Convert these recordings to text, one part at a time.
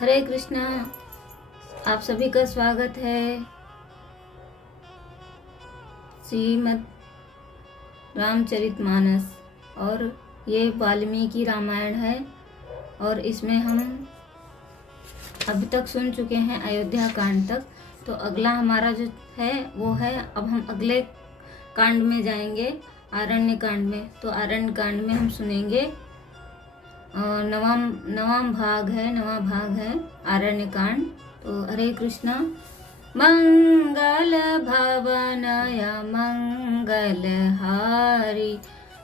हरे कृष्णा। आप सभी का स्वागत है श्रीमद् रामचरितमानस। और ये वाल्मीकि रामायण है और इसमें हम अभी तक सुन चुके हैं अयोध्या कांड तक। तो अगला हमारा जो है वो है, अब हम अगले कांड में जाएंगे, आरण्य कांड में। तो आरण्य कांड में हम सुनेंगे नवा भाग है आरण्य कांड। तो हरे कृष्णा। मंगल भवनय मंगल हारी,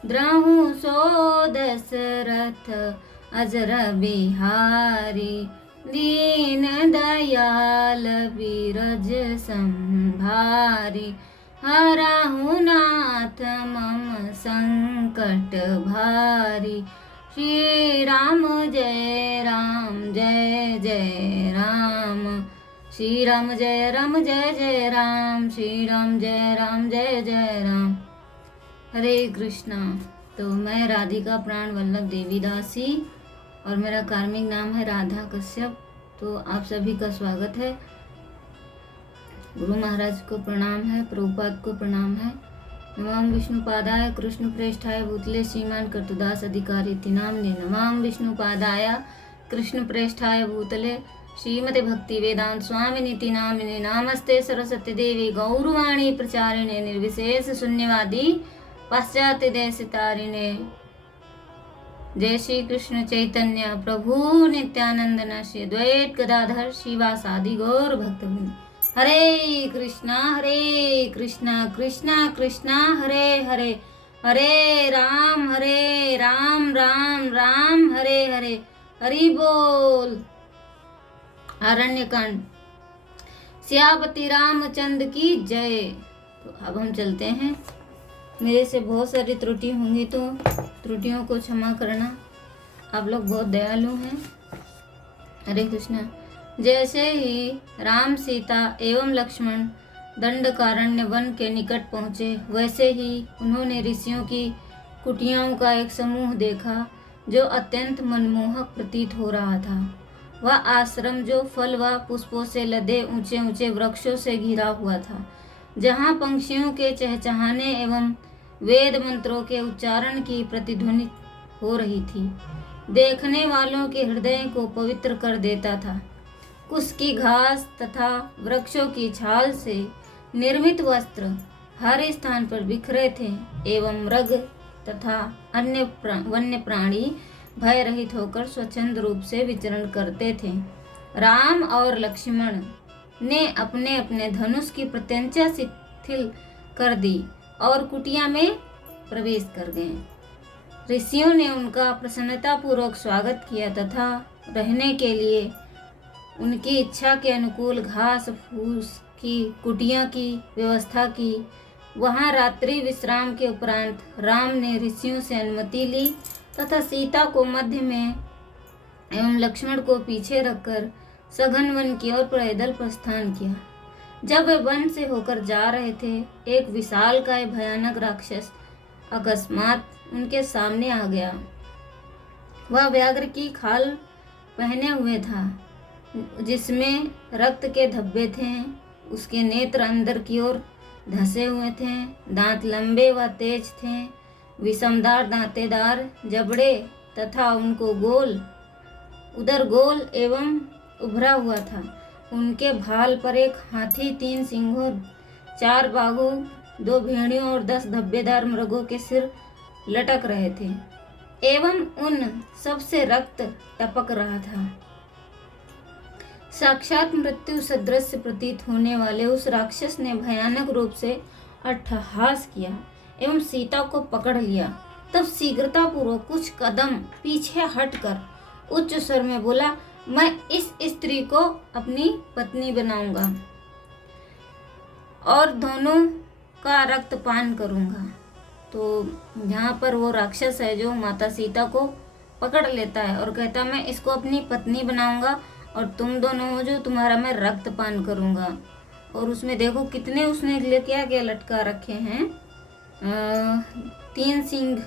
द्रहु सो दशरथ अजर बिहारी, दीन दयाल बिरज संभारी, हरहु नाथ मम संकट भारी, श्री राम जय राम जय जय राम, श्री राम जय जय राम, श्री राम जय जय राम। हरे कृष्णा। तो मैं राधिका प्राण वल्लभ देवी दासी और मेरा कार्मिक नाम है राधा कश्यप। तो आप सभी का स्वागत है। गुरु महाराज को प्रणाम है, प्रभुपाद को प्रणाम है। नमाम विष्णुपादाय कृष्ण प्रेष्ठाय भूतले श्रीमान कर्तुदास अधिकारी नामने, नमाम विष्णुपादाय कृष्ण प्रेष्ठाय भूतले श्रीमते भक्ति वेदांत स्वामी नीति नामिने, नामस्ते सरस्वती देवी गौरवाणी प्रचारिणे, निर्विशेष शून्यवादी पाश्चात्य देश तारिणे। जय श्री कृष्ण चैतन्य प्रभु नित्यानंद श्री द्वैत गदाधर शिवासादि गौर भक्तवृंद। हरे कृष्णा कृष्णा कृष्णा हरे हरे, हरे राम राम राम हरे हरे। हरि बोल। आरण्य कांड। सियापति रामचंद्र की जय। तो अब हम चलते हैं। मेरे से बहुत सारी त्रुटि होंगी तो त्रुटियों को क्षमा करना, आप लोग बहुत दयालु हैं। हरे कृष्णा। जैसे ही राम सीता एवं लक्ष्मण दंडकारण्य वन के निकट पहुँचे, वैसे ही उन्होंने ऋषियों की कुटियाओं का एक समूह देखा जो अत्यंत मनमोहक प्रतीत हो रहा था। वह आश्रम जो फल व पुष्पों से लदे ऊंचे ऊंचे वृक्षों से घिरा हुआ था, जहाँ पंक्षियों के चहचहाने एवं वेद मंत्रों के उच्चारण की प्रतिध्वनि हो रही थी, देखने वालों के हृदय को पवित्र कर देता था। कुश की घास तथा वृक्षों की छाल से निर्मित वस्त्र हर स्थान पर बिखरे थे एवं मृग तथा अन्य वन्य प्राणी भय रहित होकर स्वच्छंद रूप से विचरण करते थे। राम और लक्ष्मण ने अपने अपने धनुष की प्रत्यंचा शिथिल कर दी और कुटिया में प्रवेश कर गए। ऋषियों ने उनका प्रसन्नतापूर्वक स्वागत किया तथा रहने के लिए उनकी इच्छा के अनुकूल घास फूस की कुटिया की व्यवस्था की। वहां रात्रि विश्राम के उपरांत राम ने ऋषियों से अनुमति ली तथा सीता को मध्य में एवं लक्ष्मण को पीछे रखकर सघन वन की ओर पैदल प्रस्थान किया। जब वे वन से होकर जा रहे थे, एक विशालकाय भयानक राक्षस अकस्मात उनके सामने आ गया। वह व्याघ्र की खाल पहने हुए था, जिसमें रक्त के धब्बे थे। उसके नेत्र अंदर की ओर धंसे हुए थे, दांत लंबे व तेज थे, विषमदार दांतेदार जबड़े तथा उनको उदर गोल एवं उभरा हुआ था। उनके भाल पर एक हाथी, 3 सिंहों, 4 बाघों, 2 भेड़ियों और 10 धब्बेदार मृगों के सिर लटक रहे थे एवं उन सबसे रक्त टपक रहा था। साक्षात मृत्यु सदृश प्रतीत होने वाले उस राक्षस ने भयानक रूप से अट्टहास किया एवं सीता को पकड़ लिया। तब शीघ्रतापूर्वक कुछ कदम पीछे हटकर उच्च स्वर में बोला, मैं इस स्त्री को अपनी पत्नी बनाऊंगा और दोनों का रक्तपान करूंगा। तो यहाँ पर वो राक्षस है जो माता सीता को पकड़ लेता है और कहता, मैं इसको अपनी पत्नी बनाऊंगा और तुम दोनों हो जो तुम्हारा मैं रक्तपान करूंगा। और उसमें देखो कितने उसने क्या लटका रखे हैं, 3 सिंह,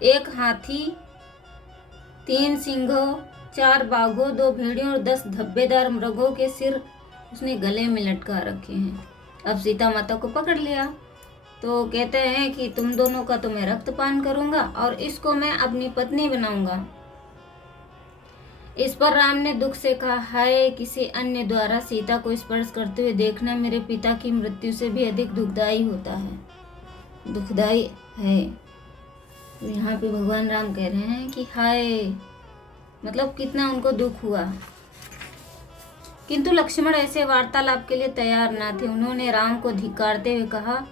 1 हाथी, 3 सिंहों, 4 बाघों, 2 भेड़ियों और 10 धब्बेदार मृगों के सिर उसने गले में लटका रखे हैं। अब सीता माता को पकड़ लिया तो कहते हैं कि तुम दोनों का तो मैं रक्तपान करूंगा और इसको मैं अपनी पत्नी बनाऊंगा। इस पर राम ने दुख से कहा, हाय, किसी अन्य द्वारा सीता को स्पर्श करते हुए देखना मेरे पिता की मृत्यु से भी अधिक दुखदायी होता है, दुखदायी है। तो यहाँ पे भगवान राम कह रहे हैं कि हाय, मतलब कितना उनको दुख हुआ। किंतु लक्ष्मण ऐसे वार्तालाप के लिए तैयार ना थे। उन्होंने राम को धिक्कारते हुए कहा,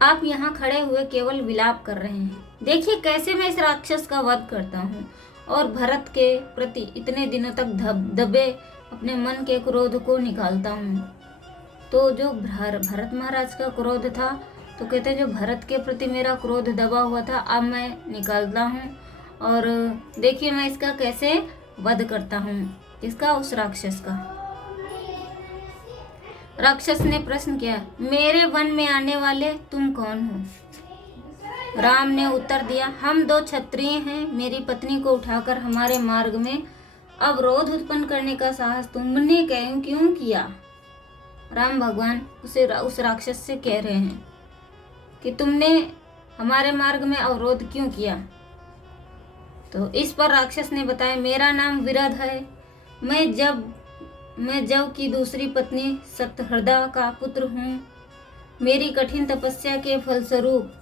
आप यहाँ खड़े हुए केवल विलाप कर रहे हैं। देखिए कैसे मैं इस राक्षस का वध करता हूँ और भरत के प्रति इतने दिनों तक दबे अपने मन के क्रोध को निकालता हूँ। तो जो भरत महाराज का क्रोध था, तो कहते हैं जो भरत के प्रति मेरा क्रोध दबा हुआ था, अब मैं निकालता हूँ और देखिए मैं इसका कैसे वध करता हूँ। इसका, उस राक्षस का। राक्षस ने प्रश्न किया, मेरे वन में आने वाले तुम कौन हो? राम ने उत्तर दिया, हम 2 क्षत्रिय हैं। मेरी पत्नी को उठाकर हमारे मार्ग में अवरोध उत्पन्न करने का साहस तुमने क्यों किया? राम भगवान उस राक्षस से कह रहे हैं कि तुमने हमारे मार्ग में अवरोध क्यों किया? तो इस पर राक्षस ने बताया, मेरा नाम विरध है। मैं जव की दूसरी पत्नी सतहृदा का पुत्र हूँ। मेरी कठिन तपस्या के फलस्वरूप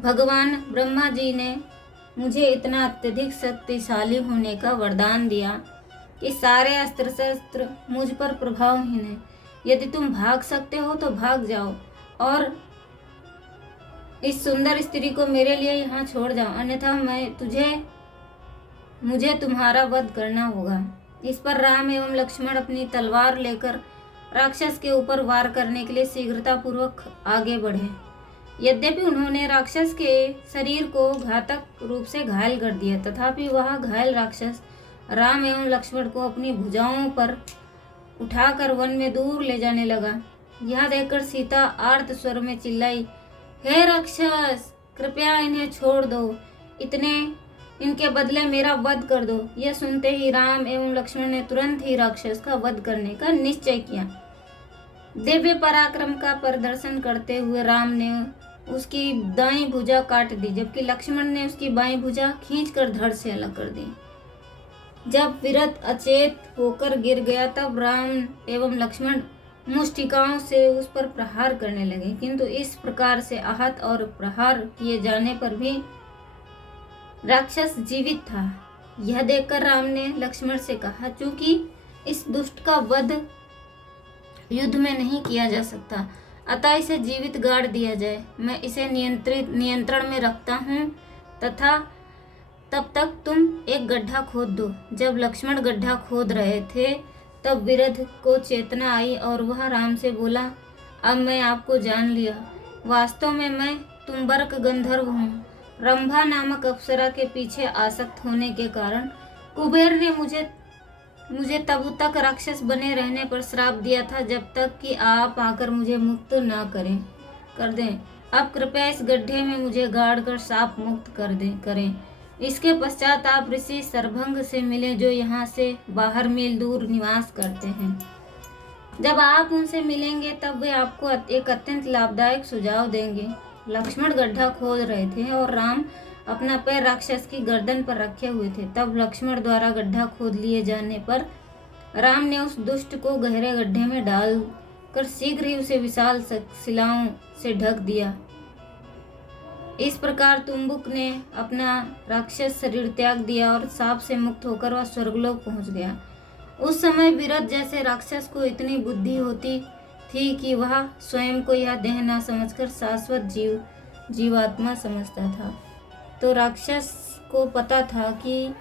भगवान ब्रह्मा जी ने मुझे इतना अत्यधिक शक्तिशाली होने का वरदान दिया कि सारे अस्त्र शस्त्र मुझ पर प्रभावहीन है। यदि तुम भाग सकते हो तो भाग जाओ और इस सुंदर स्त्री को मेरे लिए यहाँ छोड़ जाओ, अन्यथा मुझे तुम्हारा वध करना होगा। इस पर राम एवं लक्ष्मण अपनी तलवार लेकर राक्षस के ऊपर वार करने के लिए शीघ्रतापूर्वक आगे बढ़े। यद्यपि उन्होंने राक्षस के शरीर को घातक रूप से घायल कर दिया, तथापि वह घायल राक्षस राम एवं लक्ष्मण को अपनी भुजाओं पर उठाकर वन में दूर ले जाने लगा। यह देखकर सीता आर्त स्वर में चिल्लाई, हे राक्षस, कृपया इन्हें छोड़ दो, इनके बदले मेरा वध कर दो। यह सुनते ही राम एवं लक्ष्मण ने तुरंत ही राक्षस का वध करने का निश्चय किया। दिव्य पराक्रम का प्रदर्शन करते हुए राम ने उसकी दाईं भुजा काट दी, जबकि लक्ष्मण ने उसकी बाईं भुजा खींचकर धड़ से अलग कर दी। जब विरध अचेत होकर गिर गया, तब राम एवं लक्ष्मण मुष्टिकाओं से उस पर प्रहार करने लगे, किंतु इस प्रकार से आहत और प्रहार किए जाने पर भी राक्षस जीवित था। यह देखकर राम ने लक्ष्मण से कहा, चूंकि इस दुष्ट का वध युद्ध में नहीं किया जा सकता, अतः इसे जीवित गाड़ दिया जाए। मैं इसे नियंत्रण में रखता हूँ तथा तब तक तुम एक गड्ढा खोद दो। जब लक्ष्मण गड्ढा खोद रहे थे, तब विरध को चेतना आई और वह राम से बोला, अब मैं आपको जान लिया। वास्तव में मैं तुम्बर्क गंधर्व हूँ। रंभा नामक अप्सरा के पीछे आसक्त होने के कारण कुबेर ने मुझे तब तक राक्षस बने रहने पर श्राप दिया था, जब तक कि आप आकर मुझे मुक्त न कर दें। अब कृपया इस गड्ढे में मुझे गाड़ कर शाप मुक्त करें। इसके पश्चात आप ऋषि सरभंग से मिले, जो यहाँ से बाहर मील दूर निवास करते हैं। जब आप उनसे मिलेंगे तब वे आपको एक अत्यंत लाभदायक सुझाव देंगे। लक्ष्मण गड्ढा खोद रहे थे और राम अपना पैर राक्षस की गर्दन पर रखे हुए थे। तब लक्ष्मण द्वारा गड्ढा खोद लिए जाने पर राम ने उस दुष्ट को गहरे गड्ढे में डाल कर शीघ्र ही उसे विशाल शिलाओं से ढक दिया। इस प्रकार तुम्बुक ने अपना राक्षस शरीर त्याग दिया और साप से मुक्त होकर वह स्वर्गलोक पहुंच गया। उस समय विरध जैसे राक्षस को इतनी बुद्धि होती थी कि वह स्वयं को यह देह न समझकर शाश्वत जीवात्मा समझता था। तो राक्षस को पता था कि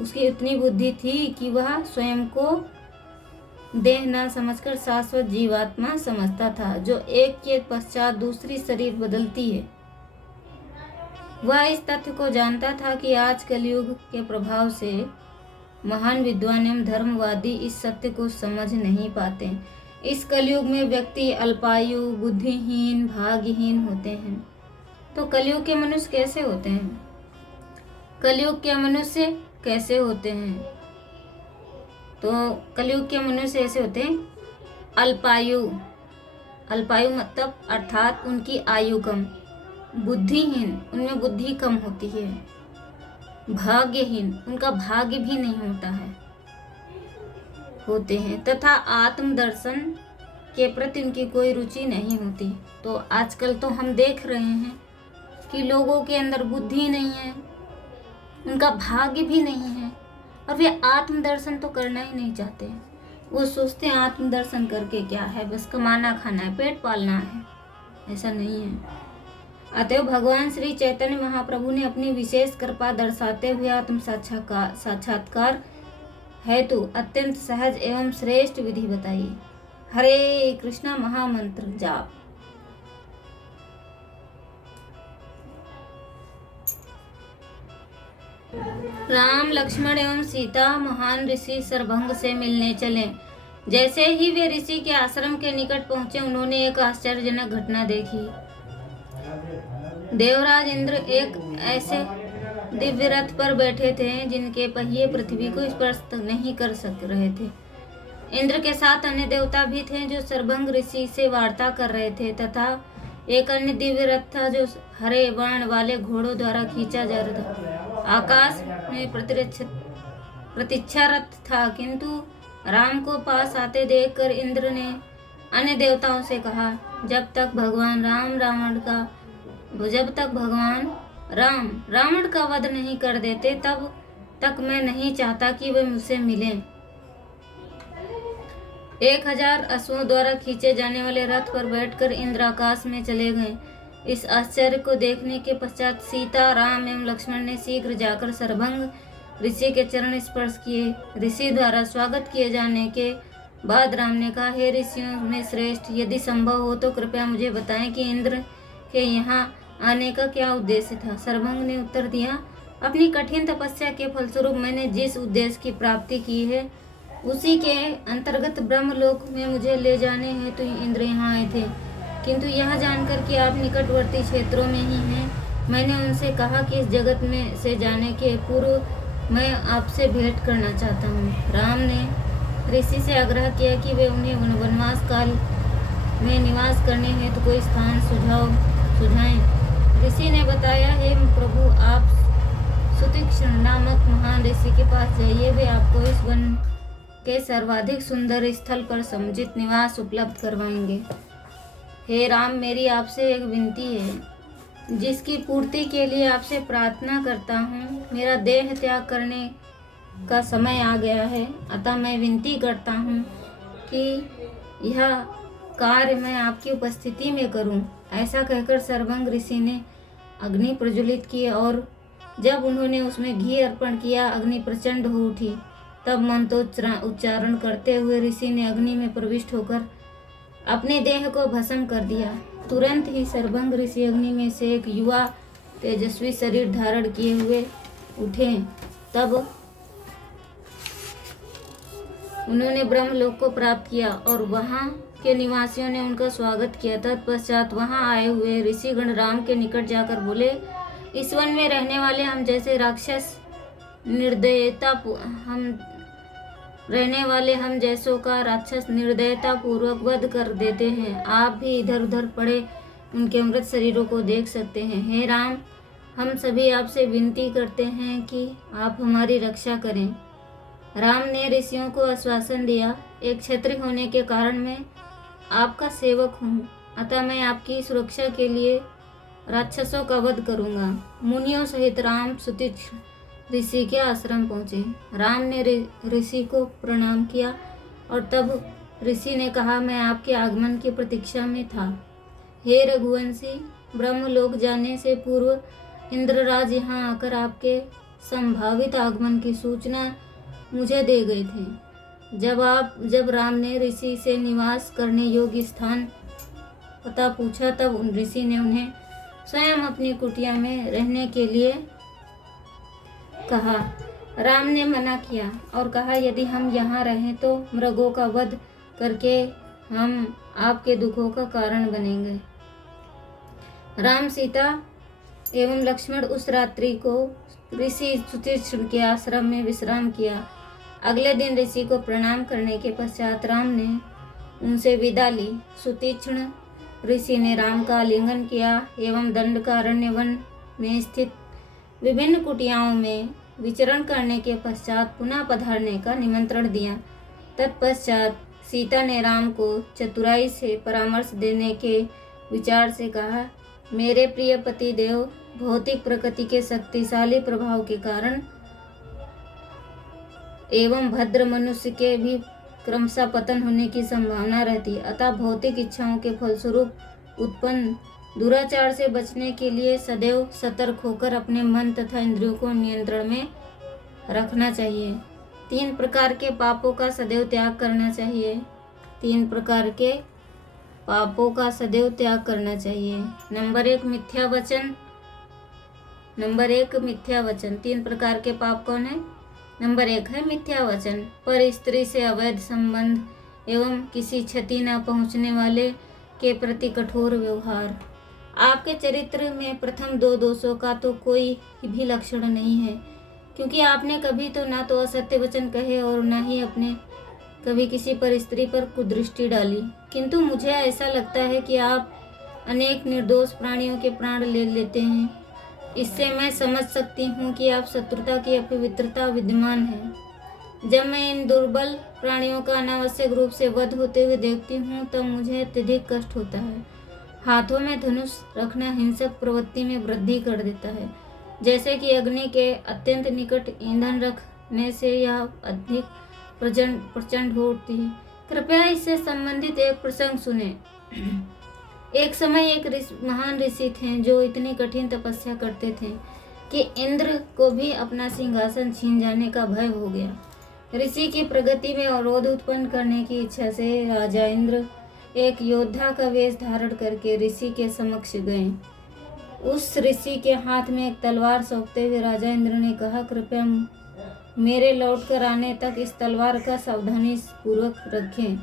उसकी इतनी बुद्धि थी कि वह स्वयं को देह न समझकर शाश्वत जीवात्मा समझता था, जो एक के पश्चात दूसरी शरीर बदलती है। वह इस तथ्य को जानता था कि आज कलयुग के प्रभाव से महान विद्वान एवं धर्मवादी इस सत्य को समझ नहीं पाते। इस कलयुग में व्यक्ति अल्पायु, बुद्धिहीन, भाग्यहीन होते हैं। तो कलयुग के मनुष्य कैसे होते हैं? कलयुग के मनुष्य कैसे होते हैं? तो कलयुग के मनुष्य ऐसे होते हैं, अल्पायु। अल्पायु मतलब अर्थात उनकी आयु कम, बुद्धिहीन, उनमें बुद्धि कम होती है, भाग्यहीन, उनका भाग्य भी नहीं होता है, होते हैं, तथा आत्म दर्शन के प्रति उनकी कोई रुचि नहीं होती। तो आजकल तो हम देख रहे हैं कि लोगों के अंदर बुद्धि नहीं है, उनका भाग्य भी नहीं है, और वे आत्म दर्शन तो करना ही नहीं चाहते। वो सोचते हैं आत्म दर्शन करके क्या है, बस कमाना खाना है, पेट पालना है। ऐसा नहीं है। अतएव भगवान श्री चैतन्य महाप्रभु ने अपनी विशेष कृपा दर्शाते हुए आत्म साक्षात्कार हेतु अत्यंत सहज एवं श्रेष्ठ विधि बताई। हरे कृष्णा महामंत्र जाप। राम, लक्ष्मण एवं सीता महान ऋषि सरभंग से मिलने चले। जैसे ही वे ऋषि के आश्रम के निकट पहुंचे, उन्होंने एक आश्चर्यजनक घटना देखी। देवराज इंद्र एक ऐसे दिव्य रथ पर बैठे थे जिनके पहिए पृथ्वी को स्पर्श नहीं कर सक रहे थे। इंद्र के साथ अन्य देवता भी थे जो सरभंग ऋषि से वार्ता कर रहे थे, तथा एक अन्य दिव्य रथ था जो हरे वर्ण वाले घोड़ों द्वारा खींचा जा रहा था। आकाश में प्रतीक्षा रथ था, किंतु राम को पास आते देखकर इंद्र ने अन्य देवताओं से कहा, जब तक भगवान राम रावण का वध नहीं कर देते, तब तक मैं नहीं चाहता कि वे मुझसे मिलें। 1000 अश्वों द्वारा खींचे जाने वाले रथ पर बैठकर इंद्र आकाश में चले गए। इस आश्चर्य को देखने के पश्चात सीता, राम एवं लक्ष्मण ने शीघ्र जाकर सरभंग ऋषि के चरण स्पर्श किए। ऋषि द्वारा स्वागत किए जाने के बाद राम ने कहा, हे ऋषियों में श्रेष्ठ, यदि संभव हो तो कृपया मुझे बताएं कि इंद्र के यहाँ आने का क्या उद्देश्य था। सरभंग ने उत्तर दिया, अपनी कठिन तपस्या के फलस्वरूप मैंने जिस उद्देश्य की प्राप्ति की है, उसी के अंतर्गत ब्रह्मलोक में मुझे ले जाने हेतु तो इंद्र यहाँ आए थे। किंतु यह जानकर कि आप निकटवर्ती क्षेत्रों में ही हैं, मैंने उनसे कहा कि इस जगत में से जाने के पूर्व मैं आपसे भेंट करना चाहता हूँ। राम ने ऋषि से आग्रह किया कि वे उन्हें वनवास काल में निवास करने हेतु कोई स्थान सुझाएं। ऋषि ने बताया, हे प्रभु, आप सुतीक्ष्ण नामक महान ऋषि के पास जाइए, वे आपको इस वन के सर्वाधिक सुंदर स्थल पर समुचित निवास उपलब्ध करवाएंगे। हे राम, मेरी आपसे एक विनती है, जिसकी पूर्ति के लिए आपसे प्रार्थना करता हूँ। मेरा देह त्याग करने का समय आ गया है, अतः मैं विनती करता हूँ कि यह कार्य मैं आपकी उपस्थिति में करूं। ऐसा कहकर सरभंग ऋषि ने अग्नि प्रज्वलित की, और जब उन्होंने उसमें घी अर्पण किया, अग्नि प्रचंड हो उठी। तब मंत्रोच्चारण करते हुए ऋषि ने अग्नि में प्रविष्ट होकर अपने देह को भस्म कर दिया। तुरंत ही सरभंग ऋषि अग्नि में से एक युवा तेजस्वी शरीर धारण किए हुए उठे। तब उन्होंने ब्रह्मलोक को प्राप्त किया और वहां के निवासियों ने उनका स्वागत किया। तत्पश्चात वहां आए हुए ऋषिगण राम के निकट जाकर बोले, इस वन में रहने वाले हम जैसे राक्षस निर्दयता पूर्वक वध कर देते हैं। आप भी इधर उधर पड़े उनके मृत शरीरों को देख सकते हैं। हे राम, हम सभी आपसे विनती करते हैं कि आप हमारी रक्षा करें। राम ने ऋषियों को आश्वासन दिया, एक क्षत्रिय होने के कारण मैं आपका सेवक हूँ, अतः मैं आपकी सुरक्षा के लिए राक्षसों का वध करूँगा। मुनियों सहित राम सुतीक्ष्ण ऋषि के आश्रम पहुँचे। राम ने ऋषि को प्रणाम किया और तब ऋषि ने कहा, मैं आपके आगमन की प्रतीक्षा में था। हे रघुवंशी, ब्रह्मलोक जाने से पूर्व इंद्रराज यहाँ आकर आपके संभावित आगमन की सूचना मुझे दे गए थे। जब राम ने ऋषि से निवास करने योग्य स्थान पता पूछा, तब उन ऋषि ने उन्हें स्वयं अपनी कुटिया में रहने के लिए कहा। राम ने मना किया और कहा, यदि हम यहाँ रहें तो मृगों का वध करके हम आपके दुखों का कारण बनेंगे। राम, सीता एवं लक्ष्मण उस रात्रि को ऋषि सुतीक्ष्ण के आश्रम में विश्राम किया। अगले दिन ऋषि को प्रणाम करने के पश्चात राम ने उनसे विदा ली। सुतीक्ष्ण ऋषि ने राम का आलिंगन किया एवं दंडकारण्य वन में स्थित विभिन्न कुटियाओं में विचरण करने के पश्चात पुनः पधारने का निमंत्रण दिया। तत्पश्चात सीता ने राम को चतुराई से परामर्श देने के विचार से कहा, मेरे प्रिय पति देव, भौतिक प्रकृति के शक्तिशाली प्रभाव के कारण एवं भद्र मनुष्य के भी क्रमशः पतन होने की संभावना रहती है। अतः भौतिक इच्छाओं के फलस्वरूप उत्पन्न दुराचार से बचने के लिए सदैव सतर्क होकर अपने मन तथा इंद्रियों को नियंत्रण में रखना चाहिए। 3 प्रकार के पापों का सदैव त्याग करना चाहिए। 3 प्रकार के पापों का सदैव त्याग करना चाहिए। नंबर 1 मिथ्या वचन। 3 प्रकार के पाप कौन है? नंबर 1 है मिथ्या वचन, पर स्त्री से अवैध संबंध एवं किसी क्षति न पहुंचने वाले के प्रति कठोर व्यवहार। आपके चरित्र में प्रथम 2 दोषों का तो कोई भी लक्षण नहीं है, क्योंकि आपने कभी तो ना तो असत्य वचन कहे और न ही अपने कभी किसी पर स्त्री पर कुदृष्टि डाली। किंतु मुझे ऐसा लगता है कि आप अनेक निर्दोष प्राणियों के प्राण ले लेते हैं। इससे मैं समझ सकती हूँ कि आप शत्रुता की अपवित्रता विद्यमान है। जब मैं इन दुर्बल प्राणियों का अनावश्यक रूप से वध होते हुए देखती हूँ तब मुझे अत्यधिक कष्ट होता है। हाथों में धनुष रखना हिंसक प्रवृत्ति में वृद्धि कर देता है। जैसे कि अग्नि के अत्यंत निकट ईंधन रखने से यह अधिक प्रचंड होती है। कृपया इससे संबंधित एक प्रसंग सुने। एक समय एक महान ऋषि थे जो इतनी कठिन तपस्या करते थे कि इंद्र को भी अपना सिंहासन छीन जाने का भय हो गया। ऋषि की प्रगति में अवरोध उत्पन्न करने की इच्छा से राजा इंद्र एक योद्धा का वेश धारण करके ऋषि के समक्ष गए। उस ऋषि के हाथ में एक तलवार सौंपते हुए राजा इंद्र ने कहा, कृपया मेरे लौटकर आने तक इस तलवार का सावधानी पूर्वक रखें।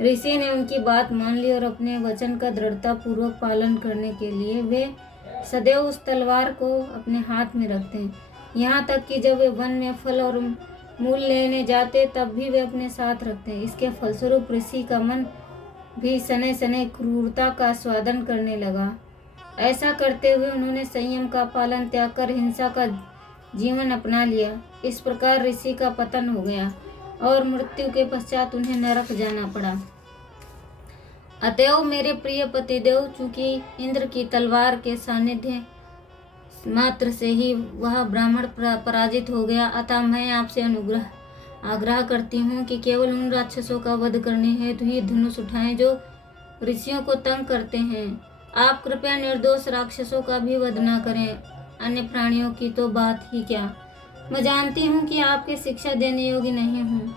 ऋषि ने उनकी बात मान ली और अपने वचन का दृढ़ता पूर्वक पालन करने के लिए वे सदैव उस तलवार को अपने हाथ में रखते हैं। यहाँ तक कि जब वे वन में फल और मूल लेने जाते तब भी वे अपने साथ रखते हैं। इसके फलस्वरूप ऋषि का मन भी सने सने क्रूरता का स्वादन करने लगा। ऐसा करते हुए उन्होंने संयम का पालन त्याग कर हिंसा का जीवन अपना लिया। इस प्रकार ऋषि का पतन हो गया और मृत्यु के पश्चात उन्हें नरक जाना पड़ा। अतएव मेरे प्रिय पतिदेव, चूंकि इंद्र की तलवार के सानिध्य मात्र से ही वह ब्राह्मण पराजित हो गया, अतः मैं आपसे आग्रह करती हूँ कि केवल उन राक्षसों का वध करने हेतु ही धनुष उठाएं जो ऋषियों को तंग करते हैं। आप कृपया निर्दोष राक्षसों का भी वध न करें, अन्य प्राणियों की तो बात ही क्या। मैं जानती हूँ कि आपके शिक्षा देने योग्य नहीं हूँ,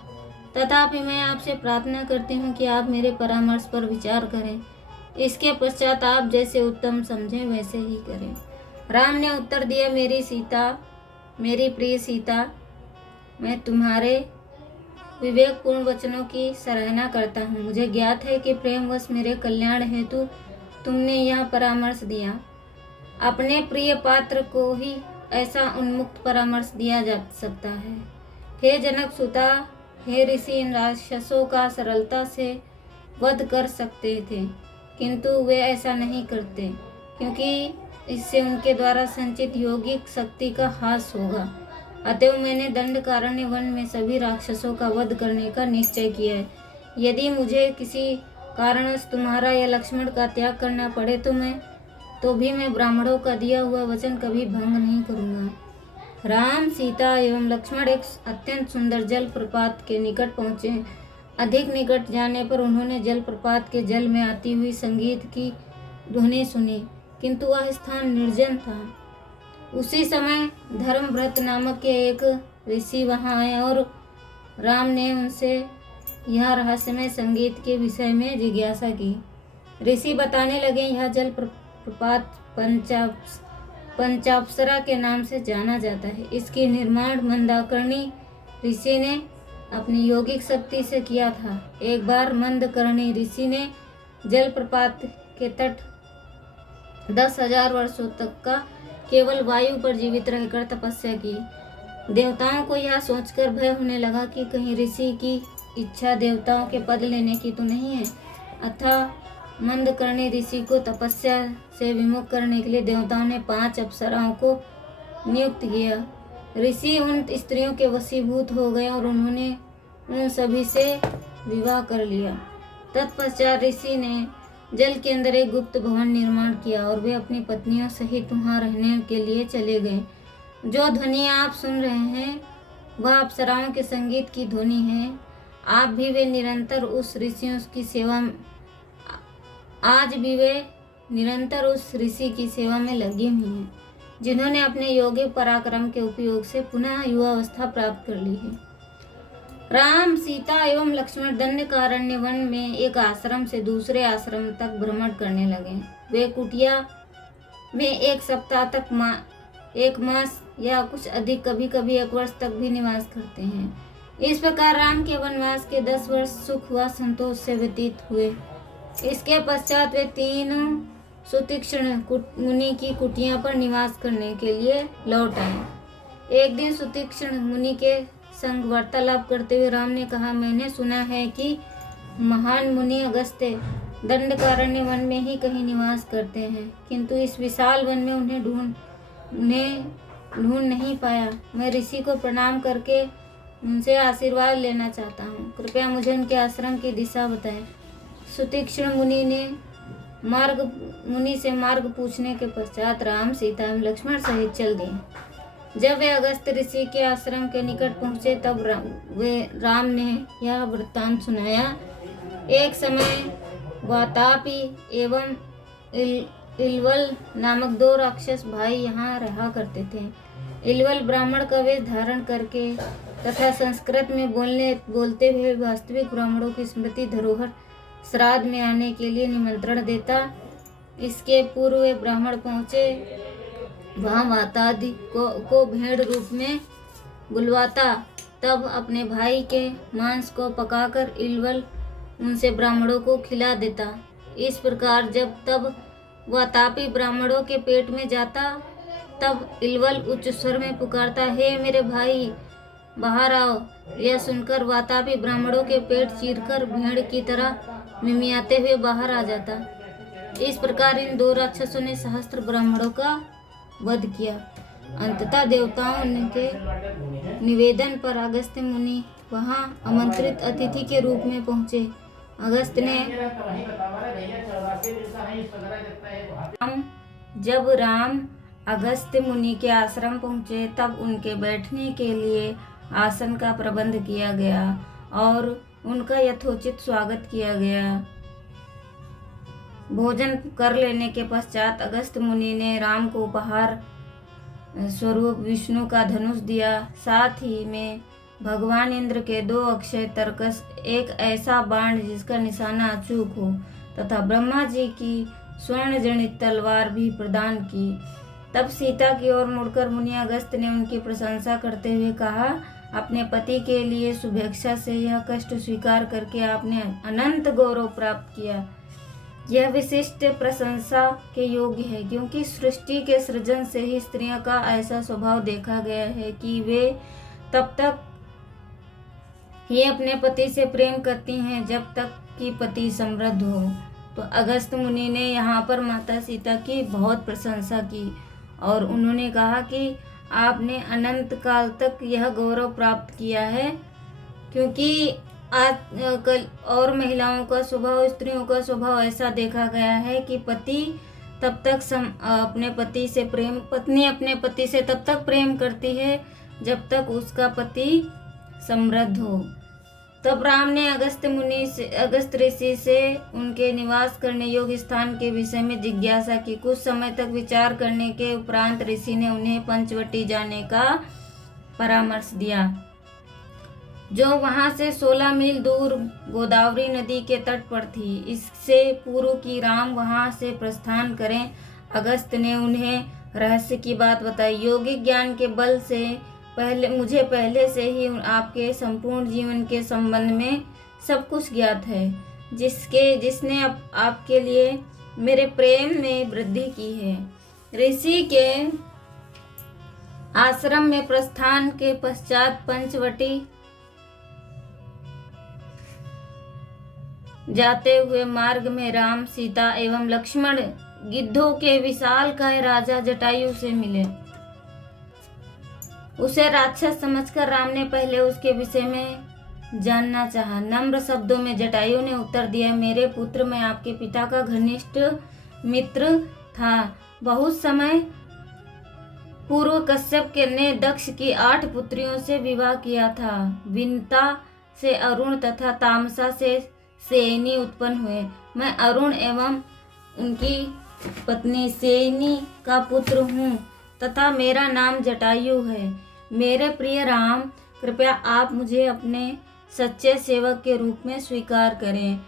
तथापि मैं आपसे प्रार्थना करती हूँ कि आप मेरे परामर्श पर विचार करें। इसके पश्चात आप जैसे उत्तम समझें वैसे ही करें। राम ने उत्तर दिया, मेरी प्रिय सीता, मैं तुम्हारे विवेकपूर्ण वचनों की सराहना करता हूँ। मुझे ज्ञात है कि प्रेमवश मेरे कल्याण हेतु तुमने यह परामर्श दिया। अपने प्रिय पात्र को ही ऐसा उन्मुक्त परामर्श दिया जा सकता है। हे जनक सुता, हे ऋषि, इन राक्षसों का सरलता से वध कर सकते थे, किंतु वे ऐसा नहीं करते, क्योंकि इससे उनके द्वारा संचित यौगिक शक्ति का ह्रास होगा। अतएव मैंने दंडकारण्य वन में सभी राक्षसों का वध करने का निश्चय किया है। यदि मुझे किसी कारणवश तुम्हारा या लक्ष्मण का त्याग करना पड़े तो भी मैं ब्राह्मणों का दिया हुआ वचन कभी भंग नहीं करूँगा। राम, सीता एवं लक्ष्मण एक अत्यंत सुंदर जल प्रपात के निकट पहुँचे। अधिक निकट जाने पर उन्होंने जल प्रपात के जल में आती हुई संगीत की ध्वनि सुनी, किंतु वह स्थान निर्जन था। उसी समय धर्मव्रत नामक के एक ऋषि वहां आए और राम ने उनसे यह रहस्यमय संगीत के विषय में जिज्ञासा की। ऋषि बताने लगे, यह जल प्रपात पंचाप्सरा के नाम से जाना जाता है। इसकी निर्माण मंदाकिनी ऋषि ने अपनी यौगिक शक्ति से किया था। एक बार मंदकर्णी ऋषि ने जल प्रपात के तट 10,000 वर्षों तक का केवल वायु पर जीवित रहकर तपस्या की। देवताओं को यह सोचकर भय होने लगा कि कहीं ऋषि की इच्छा देवताओं के पद लेने की तो नहीं है। अतः मंदकर्णी ऋषि को तपस्या से विमुख करने के लिए देवताओं ने 5 अप्सराओं को नियुक्त किया। ऋषि उन स्त्रियों के वशीभूत हो गए और उन्होंने उन सभी से विवाह कर लिया। तत्पश्चात ऋषि ने जल के अंदर एक गुप्त भवन निर्माण किया और वे अपनी पत्नियों सहित वहां रहने के लिए चले गए। जो ध्वनि आप सुन रहे हैं वह अप्सराओं के संगीत की ध्वनि है। आप भी वे निरंतर उस ऋषियों की सेवा आज भी वे निरंतर उस ऋषि की सेवा में लगी हुई हैं, जिन्होंने अपने योगिक पराक्रम के उपयोग से पुनः युवावस्था प्राप्त कर ली है। राम, सीता एवं लक्ष्मण दंडकारण्य वन में एक आश्रम से दूसरे आश्रम तक भ्रमण करने लगे। वे कुटिया में 1 सप्ताह तक एक मास या कुछ अधिक, कभी कभी 1 वर्ष तक भी निवास करते हैं। इस प्रकार राम के वनवास के 10 वर्ष सुख व संतोष से व्यतीत हुए। इसके पश्चात वे 3 सुतीक्ष्ण मुनि की कुटिया पर निवास करने के लिए लौट आए। एक दिन सुतीक्ष्ण मुनि के संग वार्तालाप करते हुए राम ने कहा, मैंने सुना है कि महान मुनि अगस्त्य दंडकारण्य वन में ही कहीं निवास करते हैं, किंतु इस विशाल वन में उन्हें ढूंढ नहीं पाया। मैं ऋषि को प्रणाम करके उनसे आशीर्वाद लेना चाहता हूँ। कृपया मुझे उनके आश्रम की दिशा बताएं। सुतीक्ष्ण मुनि से मार्ग पूछने के पश्चात राम, सीता एवं लक्ष्मण सहित चल दिए। जब वे अगस्त्य ऋषि के आश्रम के निकट पहुंचे तब राम ने यह वृत्तांत सुनाया। एक समय वातापी एवं इलवल नामक 2 राक्षस भाई यहाँ रहा करते थे। इलवल ब्राह्मण का वेश धारण करके तथा संस्कृत में बोलते हुए वास्तविक ब्राह्मणों की स्मृति धरोहर श्राद्ध में आने के लिए निमंत्रण देता। इसके पूर्व वे ब्राह्मण पहुँचे। वहाँ वातादि को भेड़ रूप में बुलवाता। तब अपने भाई के मांस को पकाकर इलवल उनसे ब्राह्मणों को खिला देता। इस प्रकार जब तब वातापी ब्राह्मणों के पेट में जाता तब इलवल उच्च स्वर में पुकारता, हे मेरे भाई बाहर आओ। यह सुनकर वातापी ब्राह्मणों के पेट चीरकर भेड़ की तरह मिमियाते हुए बाहर आ जाता। इस प्रकार इन 2 राक्षसों ने सहस्त्र ब्राह्मणों का वध किया। अंततः देवताओं के निवेदन पर अगस्त्य मुनि वहां आमंत्रित अतिथि के रूप में पहुंचे। जब राम अगस्त्य मुनि के आश्रम पहुंचे तब उनके बैठने के लिए आसन का प्रबंध किया गया और उनका यथोचित स्वागत किया गया। भोजन कर लेने के पश्चात अगस्त्य मुनि ने राम को उपहार स्वरूप विष्णु का धनुष दिया। साथ ही में भगवान इंद्र के 2 अक्षय तरकस, एक ऐसा बाण जिसका निशाना अचूक हो तथा ब्रह्मा जी की स्वर्ण जनित तलवार भी प्रदान की। तब सीता की ओर मुड़कर मुनि अगस्त्य ने उनकी प्रशंसा करते हुए कहा, अपने पति के लिए शुभेच्छा से यह कष्ट स्वीकार करके आपने अनंत गौरव प्राप्त किया। यह विशिष्ट प्रशंसा के योग्य है, क्योंकि सृष्टि के सृजन से ही स्त्रियों का ऐसा स्वभाव देखा गया है कि वे तब तक ही अपने पति से प्रेम करती हैं जब तक कि पति समृद्ध हो। तो अगस्त्य मुनि ने यहाँ पर माता सीता की बहुत प्रशंसा की और उन्होंने कहा कि आपने अनंत काल तक यह गौरव प्राप्त किया है, क्योंकि आजकल और महिलाओं का स्वभाव, स्त्रियों का स्वभाव ऐसा देखा गया है कि पति तब तक अपने पति से प्रेम, पत्नी अपने पति से तब तक प्रेम करती है जब तक उसका पति समृद्ध हो। तब राम ने अगस्त्य ऋषि से उनके निवास करने योग्य स्थान के विषय में जिज्ञासा की। कुछ समय तक विचार करने के उपरांत ऋषि ने उन्हें पंचवटी जाने का परामर्श दिया, जो वहां से 16 मील दूर गोदावरी नदी के तट पर थी। इससे पूर्व की राम वहां से प्रस्थान करें। अगस्त्य ने उन्हें रहस्य की बात बताई। यौगिक ज्ञान के बल से मुझे पहले से ही आपके संपूर्ण जीवन के संबंध में सब कुछ ज्ञात है, जिसने आपके लिए मेरे प्रेम में वृद्धि की है। ऋषि के आश्रम में प्रस्थान के पश्चात पंचवटी जाते हुए मार्ग में राम, सीता एवं लक्ष्मण गिद्धों के विशालकाय राजा जटायु से मिले। उसे राक्षस समझकर राम ने पहले उसके विषय में जानना चाहा। नम्र शब्दों में जटायु ने उत्तर दिया, मेरे पुत्र, मैं आपके पिता का घनिष्ठ मित्र था। बहुत समय पूर्व कश्यप ने दक्ष की 8 पुत्रियों से विवाह किया था। विनता से अरुण तथा तामसा से सेनी उत्पन्न हुए। मैं अरुण एवं उनकी पत्नी सेनी का पुत्र हूँ तथा मेरा नाम जटायु है। मेरे प्रिय राम, कृपया आप मुझे अपने सच्चे सेवक के रूप में स्वीकार करें।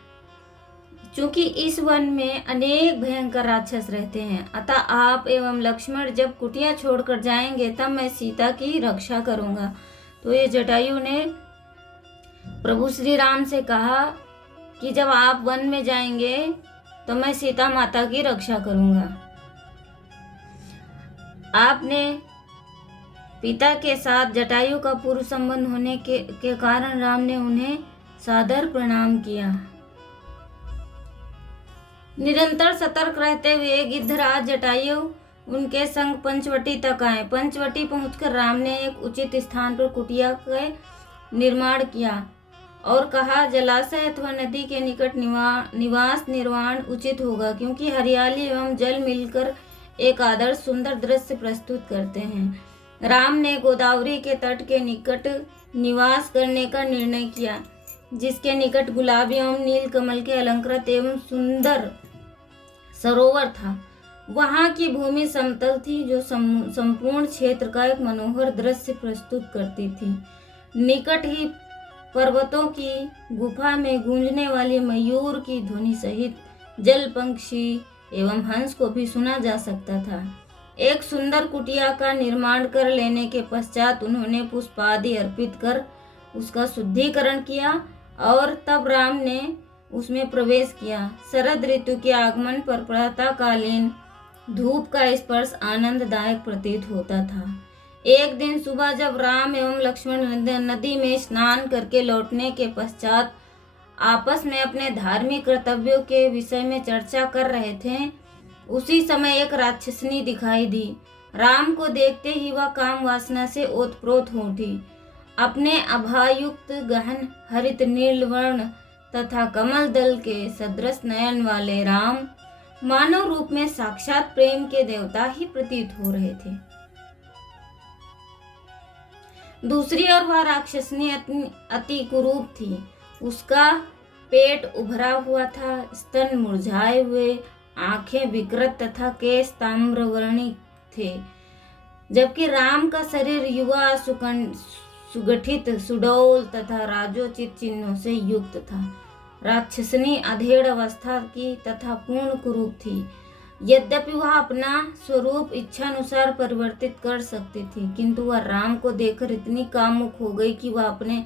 चूंकि इस वन में अनेक भयंकर राक्षस रहते हैं, अतः आप एवं लक्ष्मण जब कुटिया छोड़कर जाएंगे तब मैं सीता की रक्षा करूंगा। तो ये जटायु ने प्रभु श्री राम से कहा कि जब आप वन में जाएंगे तो मैं सीता माता की रक्षा करूंगा। आपने पिता के साथ जटायु का पूर्व संबंध होने के कारण राम ने उन्हें सादर प्रणाम किया। निरंतर सतर्क रहते हुए गिद्धराज जटायु उनके संग पंचवटी तक आए। पंचवटी पहुंचकर राम ने एक उचित स्थान पर कुटिया का निर्माण किया और कहा, जलाशय अथवा नदी के निकट निवास निर्माण उचित होगा, क्योंकि हरियाली एवं जल मिलकर एक आदर्श सुंदर दृश्य प्रस्तुत करते हैं। राम ने गोदावरी के तट के निकट निवास करने का निर्णय किया, जिसके निकट गुलाबी एवं नील कमल के अलंकृत एवं सुंदर सरोवर था। वहां की भूमि समतल थी, जो संपूर्ण क्षेत्र का एक मनोहर दृश्य प्रस्तुत करती थी। निकट ही पर्वतों की गुफा में गूंजने वाली मयूर की ध्वनि सहित जल पक्षी एवं हंस को भी सुना जा सकता था। एक सुंदर कुटिया का निर्माण कर लेने के पश्चात उन्होंने पुष्प आदि अर्पित कर उसका शुद्धिकरण किया और तब राम ने उसमें प्रवेश किया। शरद ऋतु के आगमन पर प्रातःकालीन धूप का स्पर्श आनंददायक प्रतीत होता था। एक दिन सुबह जब राम एवं लक्ष्मण नदी में स्नान करके लौटने के पश्चात आपस में अपने धार्मिक कर्तव्यों के विषय में चर्चा कर रहे थे, उसी समय एक राक्षसनी दिखाई दी। राम को देखते ही वह काम वासना से ओतप्रोत हो उठी। अपने आभायुक्त गहन हरित नीलवर्ण तथा कमल दल के सदृश नयन वाले राम मानव रूप में साक्षात प्रेम के देवता ही प्रतीत हो रहे थे। दूसरी ओर वह राक्षसनी अति कुरूप थी। उसका पेट उभरा हुआ था, स्तन मुरझाए हुए, आंखें विकृत तथा केश ताम्रवर्णी थे, जबकि राम का शरीर युवा सुगठित सुडौल तथा राजोचित चिन्हों से युक्त था। राक्षसनी अधेड़ अवस्था की तथा पूर्ण कुरूप थी। यद्यपि वह अपना स्वरूप इच्छानुसार परिवर्तित कर सकती थी, किंतु वह राम को देखकर इतनी कामुक हो गई कि वह अपने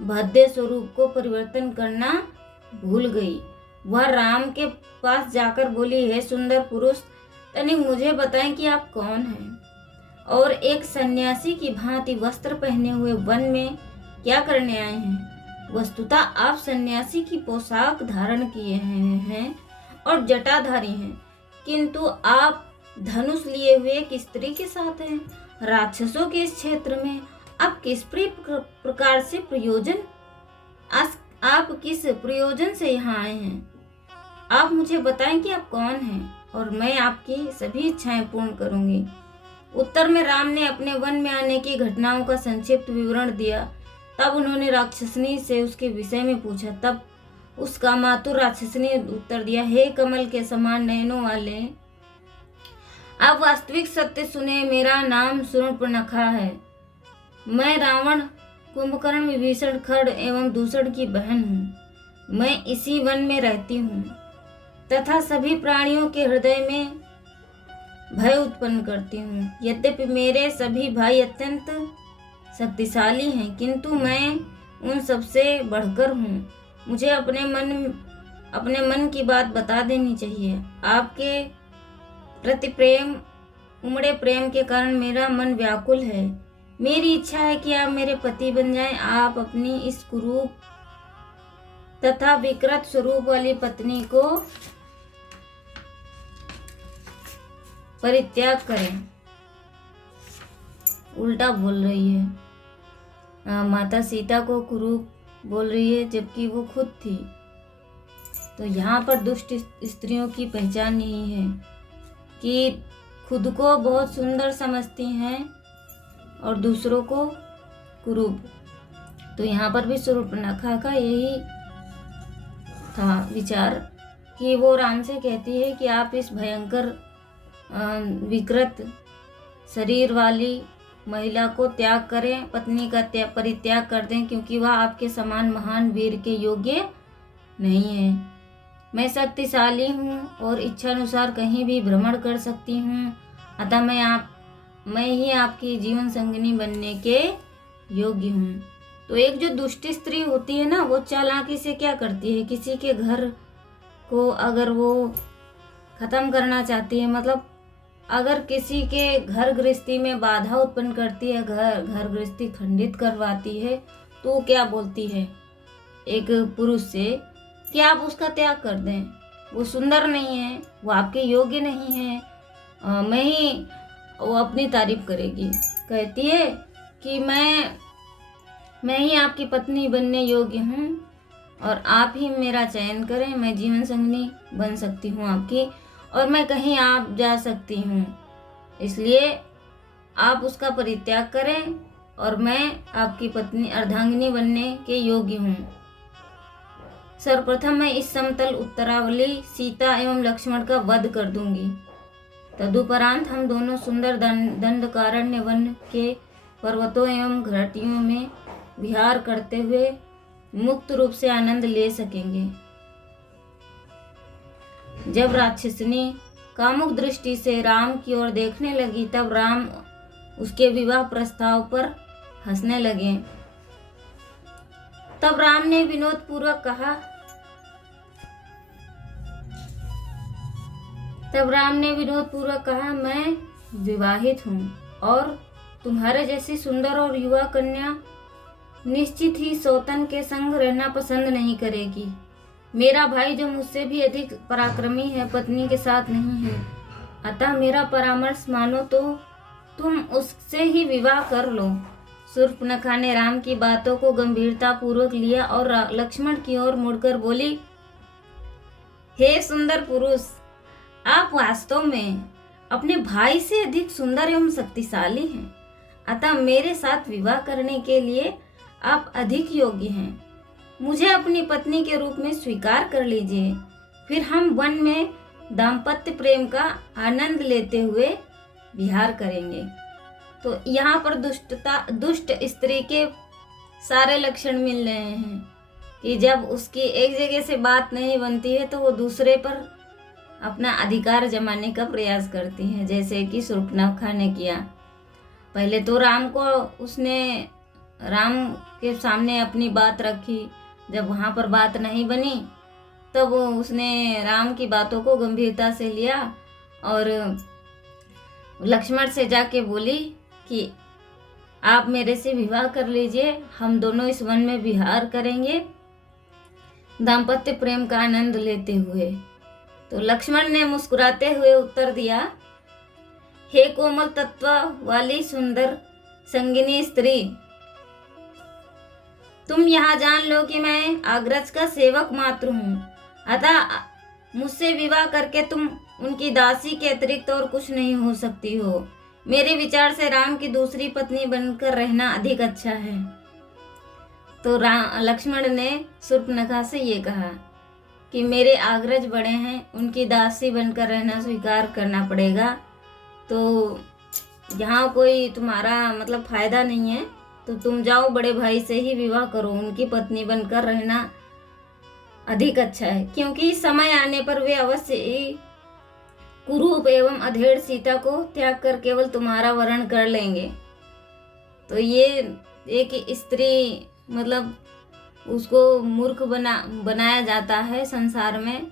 भद्दे स्वरूप को परिवर्तन करना भूल गई। वह राम के पास जाकर बोली, हे सुंदर पुरुष, तनिक मुझे बताएं कि आप कौन हैं और एक सन्यासी की भांति वस्त्र पहने हुए वन में क्या करने आए हैं। वस्तुतः आप सन्यासी की पोशाक धारण किए हैं और जटाधारी हैं, किंतु आप धनुष लिए हुए एक स्त्री के साथ हैं। राक्षसों के इस क्षेत्र में आप किस प्रकार से आप किस प्रयोजन से यहाँ आए हैं? आप मुझे बताएं कि आप कौन हैं और मैं आपकी सभी इच्छाएं पूर्ण करूंगी। उत्तर में राम ने अपने वन में आने की घटनाओं का संक्षिप्त विवरण दिया। तब उन्होंने राक्षसनी से उसके विषय में पूछा। तब उसका मातुर राक्षसनी ने उत्तर दिया, हे कमल के समान नयनों वाले, आप वास्तविक सत्य सुने। मेरा नाम शूर्पणखा है। मैं रावण, कुंभकर्ण, विभीषण, खड्ग एवं दूषण की बहन हूँ। मैं इसी वन में रहती हूँ तथा सभी प्राणियों के हृदय में भय उत्पन्न करती हूँ। यद्यपि मेरे सभी भाई अत्यंत शक्तिशाली हैं, किंतु मैं उन सबसे बढ़कर हूँ। मुझे अपने मन की बात बता देनी चाहिए। आपके प्रति प्रेम उमड़े प्रेम के कारण मेरा मन व्याकुल है। मेरी इच्छा है कि आप मेरे पति बन जाएं। आप अपनी इस कुरूप तथा विकृत स्वरूप वाली पत्नी को परित्याग करें। उल्टा बोल रही है। माता सीता को कुरूप बोल रही है जबकि वो खुद थी। तो यहाँ पर दुष्ट स्त्रियों की पहचान यही है कि खुद को बहुत सुंदर समझती हैं और दूसरों को कुरूप। तो यहाँ पर भी शूर्पणखा का यही था विचार कि वो राम से कहती है कि आप इस भयंकर विकृत शरीर वाली महिला को त्याग करें, पत्नी का परित्याग कर दें, क्योंकि वह आपके समान महान वीर के योग्य नहीं है। मैं शक्तिशाली हूँ और इच्छानुसार कहीं भी भ्रमण कर सकती हूँ, अतः मैं ही आपकी जीवन संगिनी बनने के योग्य हूँ। तो एक जो दुष्ट स्त्री होती है ना, वो चालाकी से क्या करती है, किसी के घर को अगर वो खत्म करना चाहती है, मतलब अगर किसी के घर गृहस्थी में बाधा उत्पन्न करती है, घर गृहस्थी खंडित करवाती है, तो क्या बोलती है एक पुरुष से कि आप उसका त्याग कर दें, वो सुंदर नहीं है, वो आपके योग्य नहीं है, मैं ही, वो अपनी तारीफ करेगी, कहती है कि मैं ही आपकी पत्नी बनने योग्य हूँ और आप ही मेरा चयन करें, मैं जीवन संगिनी बन सकती हूँ आपकी, और मैं कहीं आप जा सकती हूँ, इसलिए आप उसका परित्याग करें और मैं आपकी पत्नी अर्धांगिनी बनने के योग्य हूँ। सर्वप्रथम मैं इस समतल उत्तरावली सीता एवं लक्ष्मण का वध कर दूंगी। तदुपरांत हम दोनों सुंदर दंडकारण्य वन के पर्वतों एवं घाटियों में विहार करते हुए मुक्त रूप से आनंद ले सकेंगे। जब राक्षसनी कामुक दृष्टि से राम की ओर देखने लगी, तब राम उसके विवाह प्रस्ताव पर हंसने लगे। तब राम ने विनोद पूर्वक कहा, मैं विवाहित हूँ और तुम्हारे जैसी सुंदर और युवा कन्या निश्चित ही सौतन के संग रहना पसंद नहीं करेगी। मेरा भाई जो मुझसे भी अधिक पराक्रमी है, पत्नी के साथ नहीं है, अतः मेरा परामर्श मानो तो तुम उससे ही विवाह कर लो। शूर्पणखा ने राम की बातों को गंभीरता पूर्वक लिया और लक्ष्मण की ओर मुड़कर बोली, हे सुंदर पुरुष, आप वास्तव में अपने भाई से अधिक सुंदर एवं शक्तिशाली हैं, अतः मेरे साथ विवाह करने के लिए आप अधिक योग्य हैं। मुझे अपनी पत्नी के रूप में स्वीकार कर लीजिए, फिर हम वन में दाम्पत्य प्रेम का आनंद लेते हुए विहार करेंगे। तो यहाँ पर दुष्ट स्त्री के सारे लक्षण मिल रहे हैं कि जब उसकी एक जगह से बात नहीं बनती है तो वो दूसरे पर अपना अधिकार जमाने का प्रयास करती है, जैसे कि शूर्पणखा ने किया। पहले तो राम के सामने अपनी बात रखी, जब वहाँ पर बात नहीं बनी तब उसने राम की बातों को गंभीरता से लिया और लक्ष्मण से जाके बोली कि आप मेरे से विवाह कर लीजिए, हम दोनों इस वन में विहार करेंगे दाम्पत्य प्रेम का आनंद लेते हुए। तो लक्ष्मण ने मुस्कुराते हुए उत्तर दिया, हे कोमल तत्व वाली सुंदर संगिनी स्त्री, तुम यहाँ जान लो कि मैं अग्रज का सेवक मात्र हूँ, अतः मुझसे विवाह करके तुम उनकी दासी के अतिरिक्त और कुछ नहीं हो सकती हो। मेरे विचार से राम की दूसरी पत्नी बनकर रहना अधिक अच्छा है। तो लक्ष्मण ने शूर्पणखा से ये कहा कि मेरे अग्रज बड़े हैं, उनकी दासी बनकर रहना स्वीकार करना पड़ेगा, तो यहाँ कोई तुम्हारा मतलब फायदा नहीं है, तो तुम जाओ बड़े भाई से ही विवाह करो, उनकी पत्नी बनकर रहना अधिक अच्छा है, क्योंकि समय आने पर वे अवश्य ही कुरूप एवं अधेड़ सीता को त्याग कर केवल तुम्हारा वरण कर लेंगे। तो ये एक स्त्री मतलब उसको मूर्ख बनाया जाता है संसार में।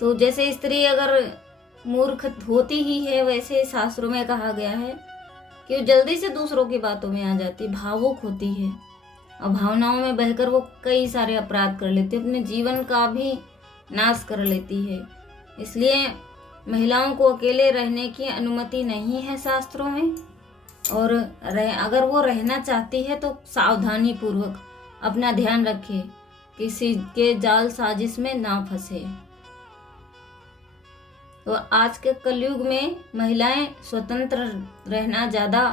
तो जैसे स्त्री अगर मूर्ख होती ही है, वैसे शास्त्रों में कहा गया है कि वो जल्दी से दूसरों की बातों में आ जाती, भावुक होती है और भावनाओं में बहकर वो कई सारे अपराध कर लेती है, अपने जीवन का भी नाश कर लेती है। इसलिए महिलाओं को अकेले रहने की अनुमति नहीं है शास्त्रों में, और अगर वो रहना चाहती है तो सावधानी पूर्वक अपना ध्यान रखे, किसी के जाल साजिश में ना फंसे। तो आज के कलयुग में महिलाएं स्वतंत्र रहना ज़्यादा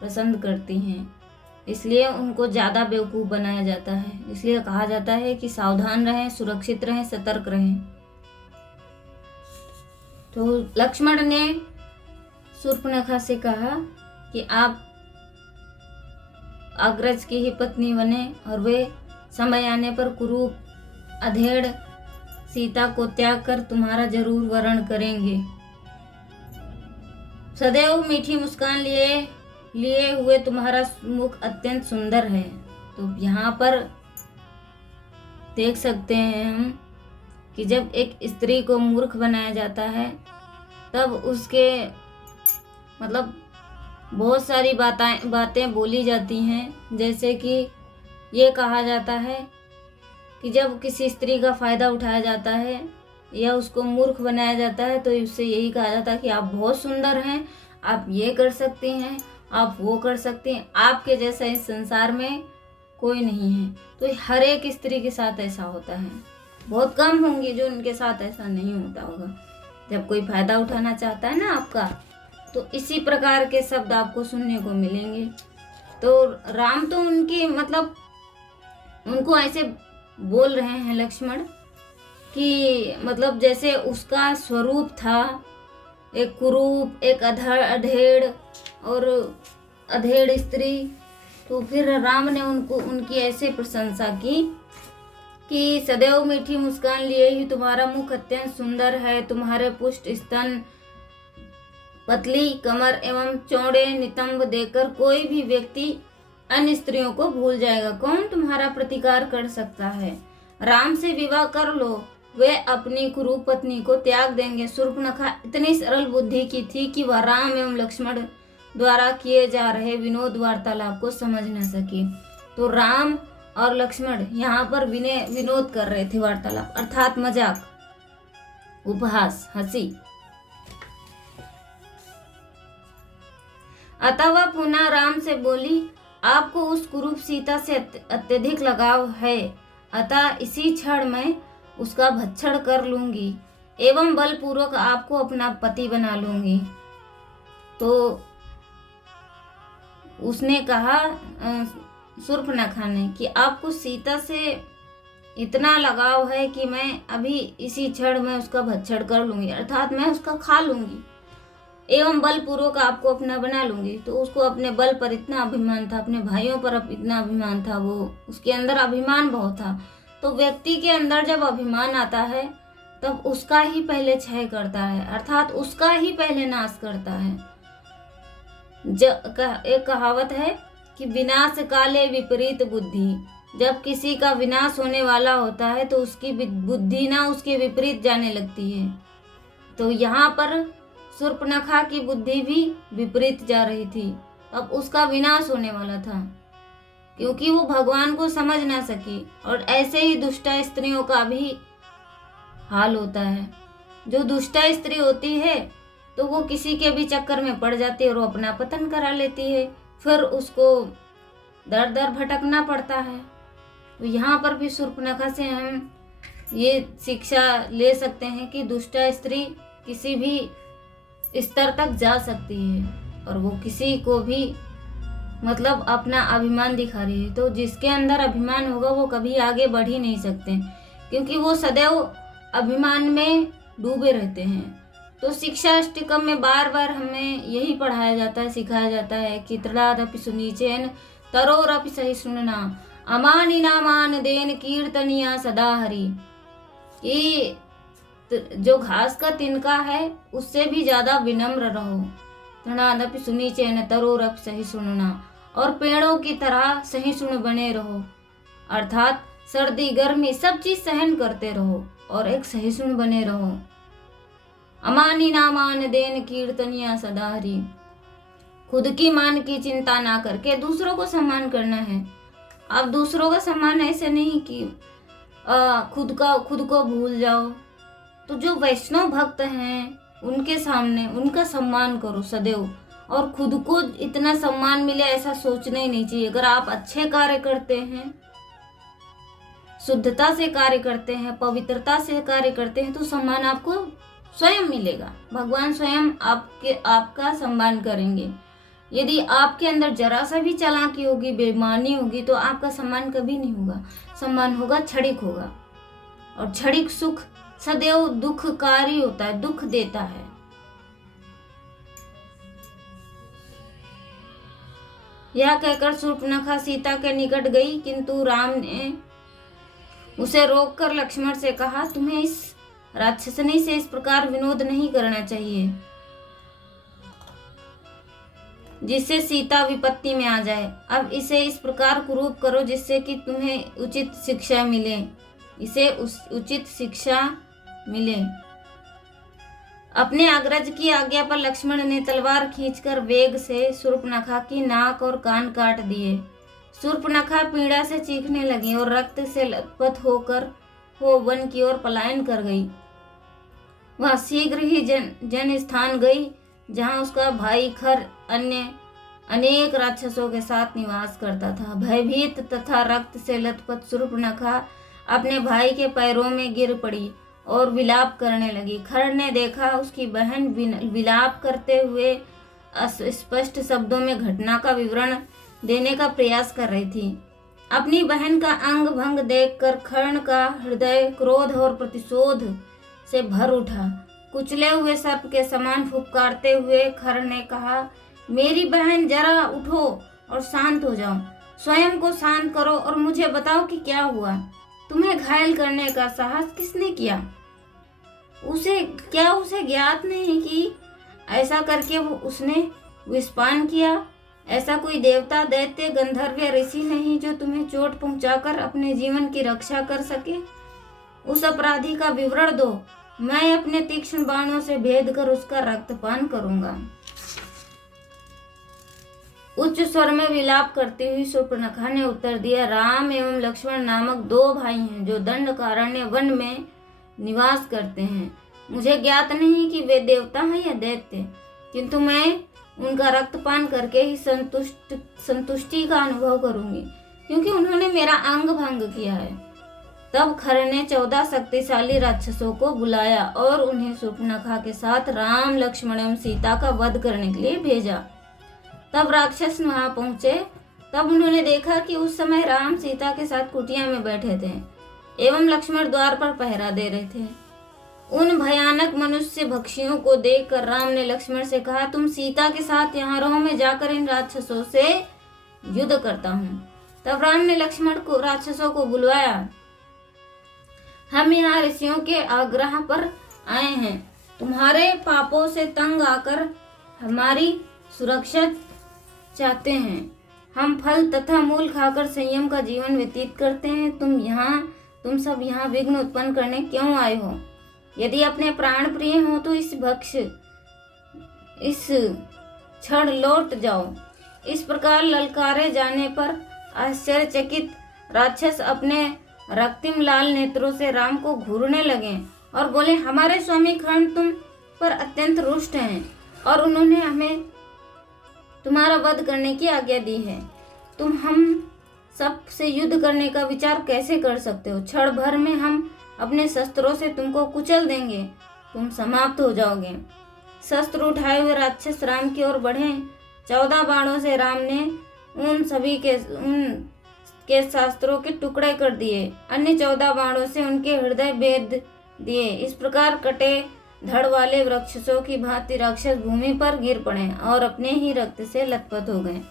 पसंद करती हैं, इसलिए उनको ज़्यादा बेवकूफ़ बनाया जाता है। इसलिए कहा जाता है कि सावधान रहें, सुरक्षित रहें, सतर्क रहें। तो लक्ष्मण ने शूर्पणखा से कहा कि आप अग्रज की ही पत्नी बने और वे समय आने पर कुरूप अधेड़ सीता को त्याग कर तुम्हारा जरूर वरण करेंगे। सदैव मीठी मुस्कान लिए हुए तुम्हारा मुख अत्यंत सुंदर है। तो यहाँ पर देख सकते हैं हम कि जब एक स्त्री को मूर्ख बनाया जाता है तब उसके मतलब बहुत सारी बातें बोली जाती हैं। जैसे कि ये कहा जाता है कि जब किसी स्त्री का फ़ायदा उठाया जाता है या उसको मूर्ख बनाया जाता है तो उससे यही कहा जाता है कि आप बहुत सुंदर हैं, आप ये कर सकती हैं, आप वो कर सकती हैं, आपके जैसा इस संसार में कोई नहीं है। तो हर एक स्त्री के साथ ऐसा होता है, बहुत कम होंगी जो उनके साथ ऐसा नहीं होता होगा। जब कोई फ़ायदा उठाना चाहता है ना आपका, तो इसी प्रकार के शब्द आपको सुनने को मिलेंगे। तो राम तो उनकी मतलब उनको ऐसे बोल रहे हैं लक्ष्मण कि मतलब जैसे उसका स्वरूप था एक कुरूप, एक अधेड़ और अधेड़ स्त्री। तो फिर राम ने उनकी ऐसे प्रशंसा की कि सदैव मीठी मुस्कान लिए ही तुम्हारा मुख अत्यंत सुंदर है, तुम्हारे पुष्ट स्तन, पतली कमर एवं चौड़े नितंब देखकर कोई भी व्यक्ति अन्य स्त्रियों को भूल जाएगा। कौन तुम्हारा प्रतिकार कर सकता है? राम से विवाह कर लो, वे अपनी कुरूप पत्नी को त्याग देंगे। शूर्पणखा इतनी सरल बुद्धि की थी कि वह राम एवं लक्ष्मण द्वारा किए जा रहे विनोद वार्तालाप को समझ न सकी। तो राम और लक्ष्मण यहाँ पर विनोद कर रहे थे, वार्तालाप अर्थात मजाक, उपहास, हंसी। अतः वह पुनः राम से बोली, आपको उस कुरूप सीता से अत्यधिक लगाव है, अतः इसी क्षण में उसका भक्षण कर लूंगी एवं बलपूर्वक आपको अपना पति बना लूंगी। तो उसने कहा शूर्पणखा ने कि आपको सीता से इतना लगाव है कि मैं अभी इसी क्षण में उसका भक्षण कर लूंगी, अर्थात मैं उसका खा लूंगी एवं बलपूर्वक आपको अपना बना लूंगी। तो उसको अपने बल पर इतना अभिमान था, अपने भाइयों पर इतना अभिमान था, वो उसके अंदर अभिमान बहुत था। तो व्यक्ति के अंदर जब अभिमान आता है तब उसका ही पहले क्षय करता है, अर्थात उसका ही पहले नाश करता है। एक कहावत है कि विनाश काले विपरीत बुद्धि। जब किसी का विनाश होने वाला होता है तो उसकी बुद्धि ना उसके विपरीत जाने लगती है। तो यहाँ पर शूर्पणखा की बुद्धि भी विपरीत जा रही थी, अब उसका विनाश होने वाला था क्योंकि वो भगवान को समझ ना सकी। और ऐसे ही दुष्टा स्त्रियों का भी हाल होता है। जो दुष्टा स्त्री होती है तो वो किसी के भी चक्कर में पड़ जाती है और वो अपना पतन करा लेती है, फिर उसको दर दर भटकना पड़ता है। तो यहाँ पर भी शूर्पणखा से हम ये शिक्षा ले सकते हैं कि दुष्टा स्त्री किसी भी स्तर तक जा सकती है और वो किसी को भी मतलब अपना अभिमान दिखा रही है। तो जिसके अंदर अभिमान होगा वो कभी आगे बढ़ ही नहीं सकते क्योंकि वो सदैव अभिमान में डूबे रहते हैं। तो शिक्षा अष्टकम में बार बार हमें यही पढ़ाया जाता है, सिखाया जाता है कि तृणादपि सुनीचेन तरोरपि सहिष्णुना अमानिना मान देन कीर्तनिया सदा हरि। ये जो घास का तिनका है उससे भी ज्यादा विनम्र रहो। तृणादपि सुनीचेन तरोरपि सहिष्णुना, और पेड़ों की तरह सहिष्णु बने रहो, अर्थात सर्दी गर्मी सब चीज सहन करते रहो और एक सहिष्णु बने रहो। अमानी ना मान देन कीर्तनिया सदा हरि। खुद की मान की चिंता ना करके दूसरों को सम्मान करना है। आप दूसरों का सम्मान ऐसे नहीं कि खुद को भूल जाओ। तो जो वैष्णव भक्त हैं उनके सामने उनका सम्मान करो सदैव, और खुद को इतना सम्मान मिले ऐसा सोचना ही नहीं चाहिए। अगर आप अच्छे कार्य करते हैं, शुद्धता से कार्य करते हैं, पवित्रता से कार्य करते हैं, तो सम्मान आपको स्वयं मिलेगा। भगवान स्वयं आपका सम्मान करेंगे। यदि आपके अंदर जरा सा भी चालाकी होगी, बेईमानी होगी, तो आपका सम्मान कभी नहीं होगा। सम्मान होगा क्षणिक होगा, और क्षणिक सुख सदैव दुखकारी होता है, दुख देता है। यह कहकर शूर्पणखा सीता के निकट गई, किंतु राम ने उसे रोककर लक्ष्मण से कहा, तुम्हें इस राक्षसनी से इस प्रकार विनोद नहीं करना चाहिए जिससे सीता विपत्ति में आ जाए। अब इसे इस प्रकार कुरूप करो जिससे कि तुम्हें उचित शिक्षा मिले, इसे उचित शिक्षा मिले। अपने अग्रज की आज्ञा पर लक्ष्मण ने तलवार खींचकर वेग से शूर्पणखा की नाक और कान काट दिए। शूर्पणखा पीड़ा से चीखने लगी और रक्त से लथपथ होकर वन की ओर पलायन कर गई। वह शीघ्र ही जन स्थान गई जहां उसका भाई खर अन्य अनेक राक्षसों के साथ निवास करता था। भयभीत तथा रक्त से लथपथ शूर्पणखा अपने भाई के पैरों में गिर पड़ी और विलाप करने लगी। खर ने देखा उसकी बहन विलाप करते हुए स्पष्ट शब्दों में घटना का विवरण देने का प्रयास कर रही थी। अपनी बहन का अंग भंग देखकर खर्ण का हृदय क्रोध और प्रतिशोध से भर उठा। कुचले हुए सर्प के समान फुफकारते हुए खर ने कहा, मेरी बहन जरा उठो और शांत हो जाओ। स्वयं को शांत करो और मुझे बताओ कि क्या हुआ। तुम्हें घायल करने का साहस किसने किया? उसे ज्ञात नहीं कि ऐसा करके उसने विषपान किया? ऐसा कोई देवता, दैत्य, गंधर्व या ऋषि नहीं जो तुम्हें चोट पहुंचाकर अपने जीवन की रक्षा कर सके? उस अपराधी का विवरण दो, मैं अपने तीक्ष्ण बाणों से भेद कर उसका रक्तपान करूंगा। उच्च स्वर में विलाप करती हुई शूर्पणखा ने उत्तर दिया, राम एवं लक्ष्मण नामक दो भाई हैं जो दंडकारण्य वन में निवास करते हैं। मुझे ज्ञात नहीं कि वे देवता हैं या दैत्य, किंतु मैं उनका रक्तपान करके ही संतुष्टि का अनुभव करूंगी, क्योंकि उन्होंने मेरा अंग भंग किया है। तब खर ने 14 शक्तिशाली राक्षसों को बुलाया और उन्हें शूर्पणखा के साथ राम, लक्ष्मण एवं सीता का वध करने के लिए भेजा। तब राक्षस वहां पहुंचे। तब उन्होंने देखा कि उस समय राम सीता के साथ कुटिया में बैठे थे एवं लक्ष्मण द्वार पर पहरा दे रहे थे। उन भयानक मनुष्य भक्षियों को देखकर राम ने लक्ष्मण से कहा, तुम सीता के साथ यहाँ रहो, मैं जाकर इन राक्षसों से युद्ध करता हूँ। तब राम ने लक्ष्मण को राक्षसों को बुलवाया। हम यहाँ ऋषियों के आग्रह पर आए हैं, तुम्हारे पापों से तंग आकर हमारी सुरक्षा चाहते हैं। हम फल तथा मूल खाकर संयम का जीवन व्यतीत करते हैं। तुम सब यहाँ विघ्न उत्पन्न करने क्यों आए हो? यदि अपने प्राण प्रिय हो तो इस क्षण लौट जाओ। इस प्रकार ललकारे जाने पर आश्चर्यचकित राक्षस अपने रक्तिम लाल नेत्रों से राम को घूरने लगे और बोले, हमारे स्वामी खंड तुम पर अत्यंत रुष्ट हैं और उन्होंने हमें तुम्हारा वध करने की आज्ञा दी है। तुम हम सब से युद्ध करने का विचार कैसे कर सकते हो? क्षण भर में हम अपने शस्त्रों से तुमको कुचल देंगे, तुम समाप्त हो जाओगे। शस्त्र उठाए हुए राक्षस राम की ओर बढ़े। 14 बाणों से राम ने उनके शास्त्रों के टुकड़े कर दिए। अन्य 14 बाणों से उनके हृदय भेद दिए। इस प्रकार कटे धड़ वाले राक्षसों की भांति राक्षस भूमि पर गिर पड़े और अपने ही रक्त से लथपथ हो गए।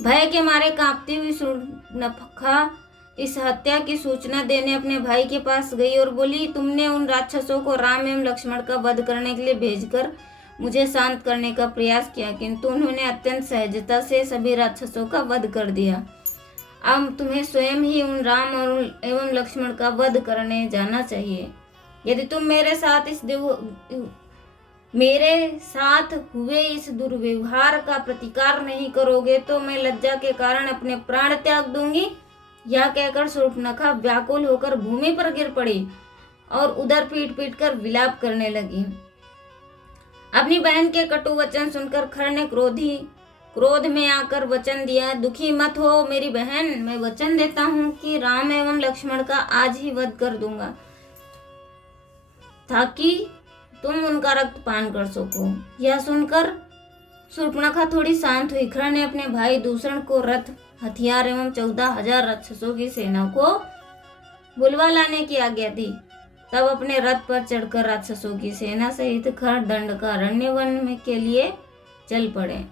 भय के मारे कांपती हुई शूर्पणखा इस हत्या की सूचना देने अपने भाई के पास गई और बोली, तुमने उन राक्षसों को राम एवं लक्ष्मण का वध करने के लिए भेजकर मुझे शांत करने का प्रयास किया, किंतु उन्होंने अत्यंत सहजता से सभी राक्षसों का वध कर दिया। अब तुम्हें स्वयं ही उन राम और एवं लक्ष्मण का वध करने जाना चाहिए। यदि तुम मेरे साथ इस मेरे साथ हुए इस दुर्व्यवहार का प्रतिकार नहीं करोगे तो मैं लज्जा के कारण अपने प्राण त्याग दूंगी। यह कहकर शूर्पणखा व्याकुल होकर भूमि पर गिर पड़ी और उधर पीट पीट कर विलाप करने लगी। अपनी बहन के कटु वचन सुनकर खर ने क्रोध में आकर वचन दिया, दुखी मत हो मेरी बहन, मैं वचन देता हूँ कि राम एवं लक्ष्मण का आज ही वध कर दूंगा ताकि तुम उनका रक्त पान कर सको। यह सुनकर शूर्पणखा थोड़ी शांत हुई। खर ने अपने भाई दूषण को रथ, हथियार एवं 14,000 राक्षसों की सेना को बुलवा लाने की आज्ञा दी। तब अपने रथ पर चढ़कर राक्षसों की सेना सहित खर दंडकारण्य वन में के लिए चल पड़े।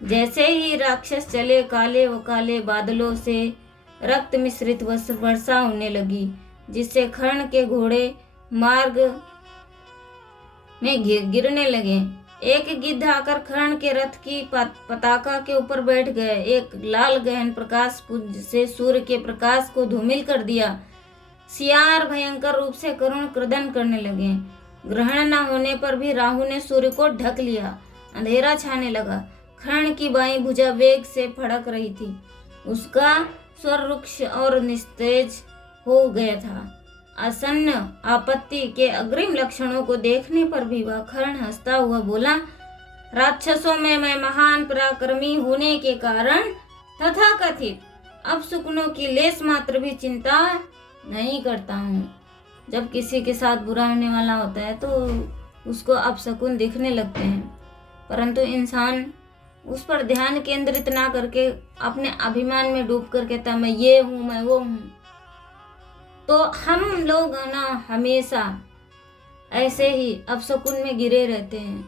जैसे ही राक्षस चले, काले व काले बादलों से रक्त मिश्रित वर्षा होने लगी, जिससे खर्ण के घोड़े मार्ग में गिरने लगे। एक गिद्ध आकर खर्ण के रथ की पताका के ऊपर बैठ गए। एक लाल गहन प्रकाश पुंज से सूर्य के प्रकाश को धूमिल कर दिया। सियार भयंकर रूप से करुण क्रदन करने लगे। ग्रहण न होने पर भी राहु ने सूर्य को ढक लिया। अंधेरा छाने लगा। खर्ण की बाईं भुजा वेग से फड़क रही थी। उसका स्वर रुक्ष और निस्तेज हो गया था। आसन्न आपत्ति के अग्रिम लक्षणों को देखने पर भी वह खर्ण हंसता हुआ बोला, राक्षसों में मैं महान पराक्रमी होने के कारण तथाकथित अपशकुनों की लेस मात्र भी चिंता नहीं करता हूँ। जब किसी के साथ बुरा होने वाला होता है तो उसको अपशकुन दिखने लगते हैं, परंतु इंसान उस पर ध्यान केंद्रित ना करके अपने अभिमान में डूब कर कहता मैं ये हूँ, मैं वो हूँ। तो हम लोग ना हमेशा ऐसे ही अपशकुन में गिरे रहते हैं।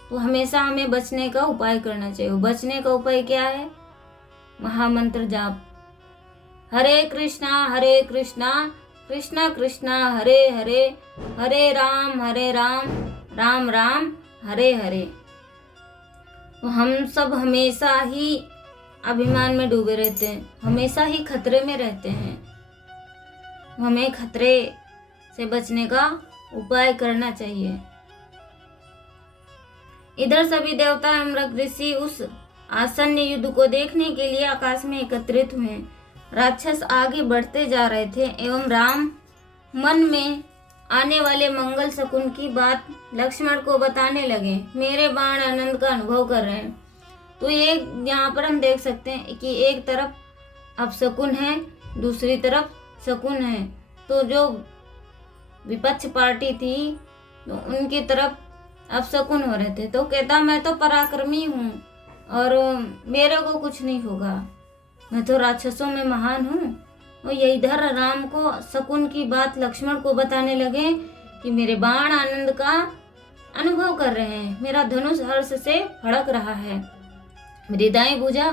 तो हमेशा हमें बचने का उपाय करना चाहिए। बचने का उपाय क्या है? महामंत्र जाप, हरे कृष्णा कृष्णा कृष्णा हरे हरे, हरे राम राम राम हरे हरे। तो हम सब हमेशा ही अभिमान में डूबे रहते हैं, हमेशा ही खतरे में रहते हैं। हमें खतरे से बचने का उपाय करना चाहिए। इधर सभी देवता एवं ऋषि उस आसन्न युद्ध को देखने के लिए आकाश में एकत्रित हुए। राक्षस आगे बढ़ते जा रहे थे एवं राम मन में आने वाले मंगल शकुन की बात लक्ष्मण को बताने लगे। मेरे बाण आनंद का अनुभव कर रहे हैं। तो ये यहाँ पर हम देख सकते हैं कि एक तरफ अपशकुन है, दूसरी तरफ शकुन है। तो जो विपक्ष पार्टी थी तो उनकी तरफ अपशकुन हो रहे थे। तो कहता मैं तो पराक्रमी हूँ और मेरे को कुछ नहीं होगा, मैं तो राक्षसों में महान हूँ। और ये इधर राम को शकुन की बात लक्ष्मण को बताने लगे कि मेरे बाण आनंद का अनुभव कर रहे हैं, मेरा धनुष हर्ष से फड़क रहा है, मेरी दाएं भुजा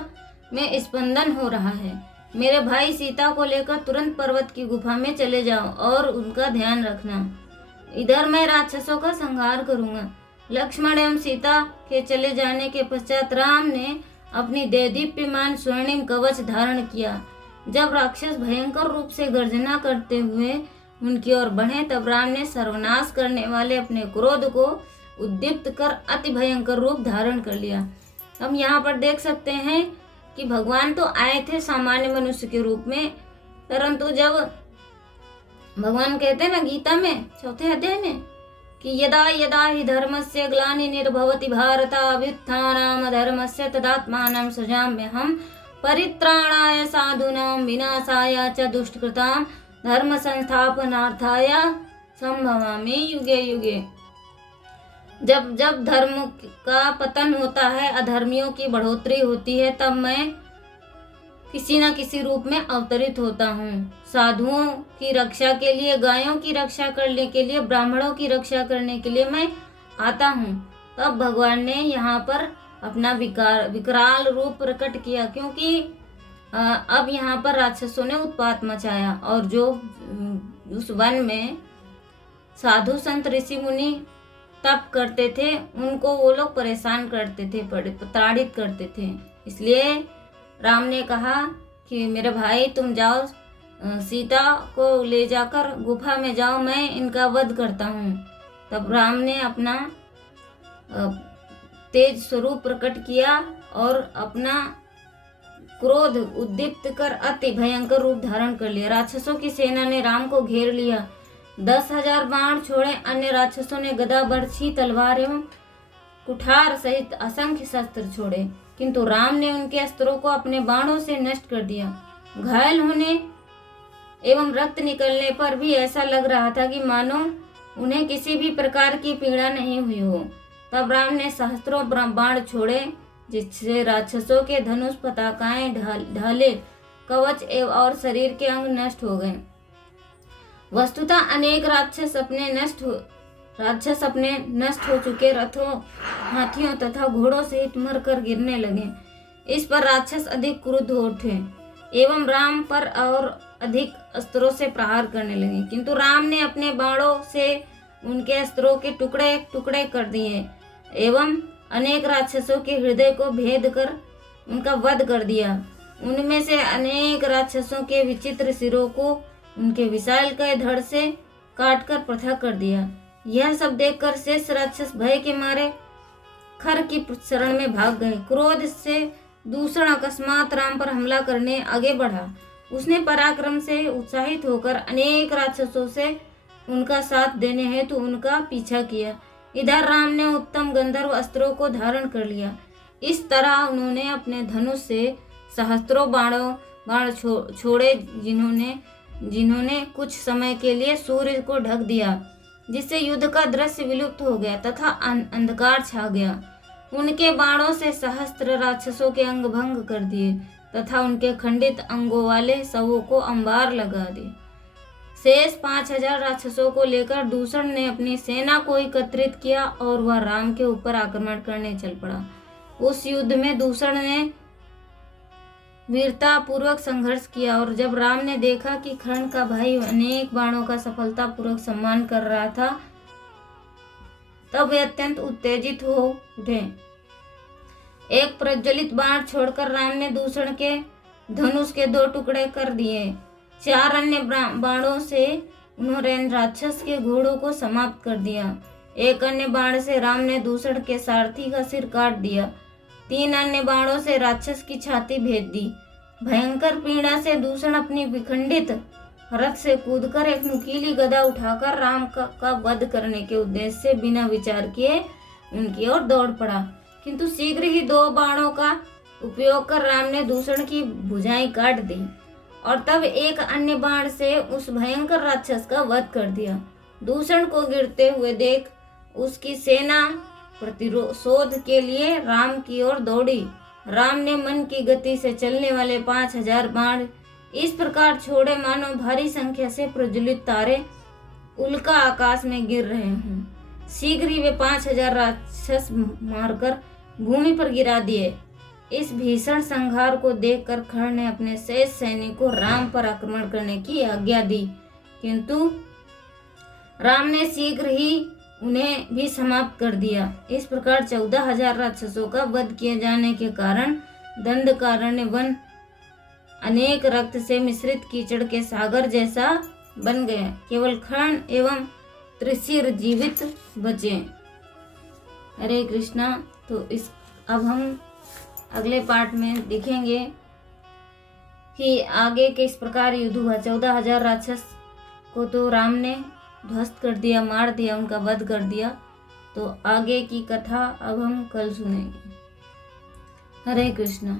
में स्पंदन हो रहा है। मेरे भाई सीता को लेकर तुरंत पर्वत की गुफा में चले जाओ और उनका ध्यान रखना। इधर मैं राक्षसों का संहार करूंगा। लक्ष्मण एवं सीता के चले जाने के पश्चात राम ने अपनी देदीप्यमान स्वर्णिम कवच धारण किया। जब राक्षस भयंकर रूप से गर्जना करते हुए उनकी ओर बढ़े तब राम ने सर्वनाश करने वाले अपने क्रोध को उद्दीप्त कर अति भयंकर रूप धारण कर लिया। हम यहाँ पर देख सकते हैं कि भगवान तो आए थे सामान्य मनुष्य के रूप में, परंतु जब भगवान कहते हैं ना गीता में 4 अध्याय में कि यदा यदा हि धर्मस्य ग्लानिर्भवति भारत अभ्युत्थानम् अधर्मस्य तदात्मानं सृजाम्यहम् परित्राणाय साधूनां विनाशाय च दुष्टकृतां धर्म संस्थापनार्थाय संभवामि युगे युगे। जब जब धर्म का पतन होता है, अधर्मियों की बढ़ोतरी होती है, तब मैं किसी न किसी रूप में अवतरित होता हूँ। साधुओं की रक्षा के लिए, गायों की रक्षा करने के लिए, ब्राह्मणों की रक्षा करने के लिए मैं आता हूँ। तब भगवान ने यहाँ पर अपना विकराल रूप प्रकट किया, क्योंकि अब यहाँ पर राक्षसों ने उत्पात मचाया और जो उस वन में साधु संत ऋषि मुनि तप करते थे उनको वो लोग परेशान करते थे, प्रताड़ित करते थे। इसलिए राम ने कहा कि मेरे भाई तुम जाओ, सीता को ले जाकर गुफा में जाओ, मैं इनका वध करता हूँ। तब राम ने अपना तेज स्वरूप प्रकट किया और अपना क्रोध उद्दीप्त कर अति भयंकर रूप धारण कर लिया। राक्षसों की सेना ने राम को घेर लिया। 10,000 बाण छोड़े। अन्य राक्षसों ने गदा, बर्छी, तलवार एवं कुठार सहित असंख्य शस्त्र छोड़े, किंतु राम ने उनके अस्त्रों को अपने बाणों से नष्ट कर दिया। घायल होने एवं रक्त निकलने पर भी ऐसा लग रहा था कि मानो उन्हें किसी भी प्रकार की पीड़ा नहीं हुई हो। तब राम ने सहस्त्रों बाण छोड़े, जिससे राक्षसों के धनुष, पताकाएं, ढाले, कवच एवं और शरीर के अंग नष्ट हो गए। वस्तुतः अनेक राक्षस अपने नष्ट हो चुके रथों, हाथियों तथा घोड़ों सहित मरकर गिरने लगे। इस पर राक्षस अधिक क्रुद्ध हो उठे एवं राम पर और अधिक अस्त्रों से प्रहार करने लगे, किंतु राम ने अपने बाणों से उनके अस्त्रों के टुकड़े टुकड़े कर दिए एवं अनेक राक्षसों के हृदय को भेद कर उनका वध कर दिया। उनमें से अनेक राक्षसों के विचित्र सिरों को उनके विशालकाय धड़ से काटकर पृथक कर दिया। यह सब देखकर शेष राक्षस भय के मारे खर की शरण में भाग गए। क्रोध से दूषण अकस्मात राम पर हमला करने आगे बढ़ा। उसने पराक्रम से उत्साहित होकर अनेक राक्षसों से उनका साथ देने हेतु उनका पीछा किया। इधर राम ने उत्तम गंधर्व अस्त्रों को धारण कर लिया। इस तरह उन्होंने अपने धनुष से सहस्त्रों बाण छोड़े, जिन्होंने कुछ समय के लिए सूर्य को ढक दिया, जिससे युद्ध का दृश्य विलुप्त हो गया तथा अंधकार छा गया। उनके बाणों से सहस्त्र राक्षसों के अंग भंग कर दिए तथा उनके खंडित अंगों वाले शवों को अंबार लगा दिए। शेष 5,000 राक्षसों को लेकर दूषण ने अपनी सेना को एकत्रित किया और वह राम के ऊपर आक्रमण करने चल पड़ा। उस युद्ध में दूषण ने वीरता पूर्वक संघर्ष किया और जब राम ने देखा कि कर्ण का भाई अनेक बाणों का सफलता पूर्वक सम्मान कर रहा था, तब वे अत्यंत उत्तेजित हो उठे। एक प्रज्वलित बाण छोड़कर राम ने दूषण के धनुष के 2 टुकड़े कर दिए। 4 अन्य बाणों से उन्होंने राक्षस के घोड़ों को समाप्त कर दिया। एक अन्य बाण से राम ने दूषण के सारथी का सिर काट दिया। 3 अन्य बाणों से राक्षस की छाती भेद दी। भयंकर पीड़ा से दूषण अपनी विखंडित रथ से कूदकर एक नुकीली गदा उठाकर राम का वध करने के उद्देश्य से बिना विचार किए उनकी ओर दौड़ पड़ा, किंतु शीघ्र ही 2 बाणों का उपयोग कर राम ने दूषण की भुजाएं काट दी और तब एक अन्य बाण से उस भयंकर राक्षस का वध कर दिया। दूषण को गिरते हुए देख उसकी सेना प्रतिशोध के लिए राम की ओर दौड़ी। राम ने मन की गति से चलने वाले 5,000 बाण इस प्रकार छोड़े मानो भारी संख्या से प्रज्वलित तारे उल्का आकाश में गिर रहे हों। शीघ्र ही वे 5,000 राक्षस मारकर भूमि पर गिरा दिए। इस भीषण संहार को देखकर कर्ण ने अपने शेष सैनिकों राम पर आक्रमण करने की आज्ञा दी, किंतु राम ने शीघ्र ही उन्हें भी समाप्त कर दिया। इस प्रकार 14,000 राक्षसों का वध किए जाने के कारण दंडकारण्य वन अनेक रक्त से मिश्रित कीचड़ के सागर जैसा बन गया। केवल कर्ण एवं त्रिशिर जीवित बचे। हरे कृष्णा। तो अब हम अगले पार्ट में देखेंगे कि आगे किस प्रकार युद्ध हुआ। 14,000 राक्षस को तो राम ने ध्वस्त कर दिया, मार दिया, उनका वध कर दिया। तो आगे की कथा अब हम कल सुनेंगे। हरे कृष्णा।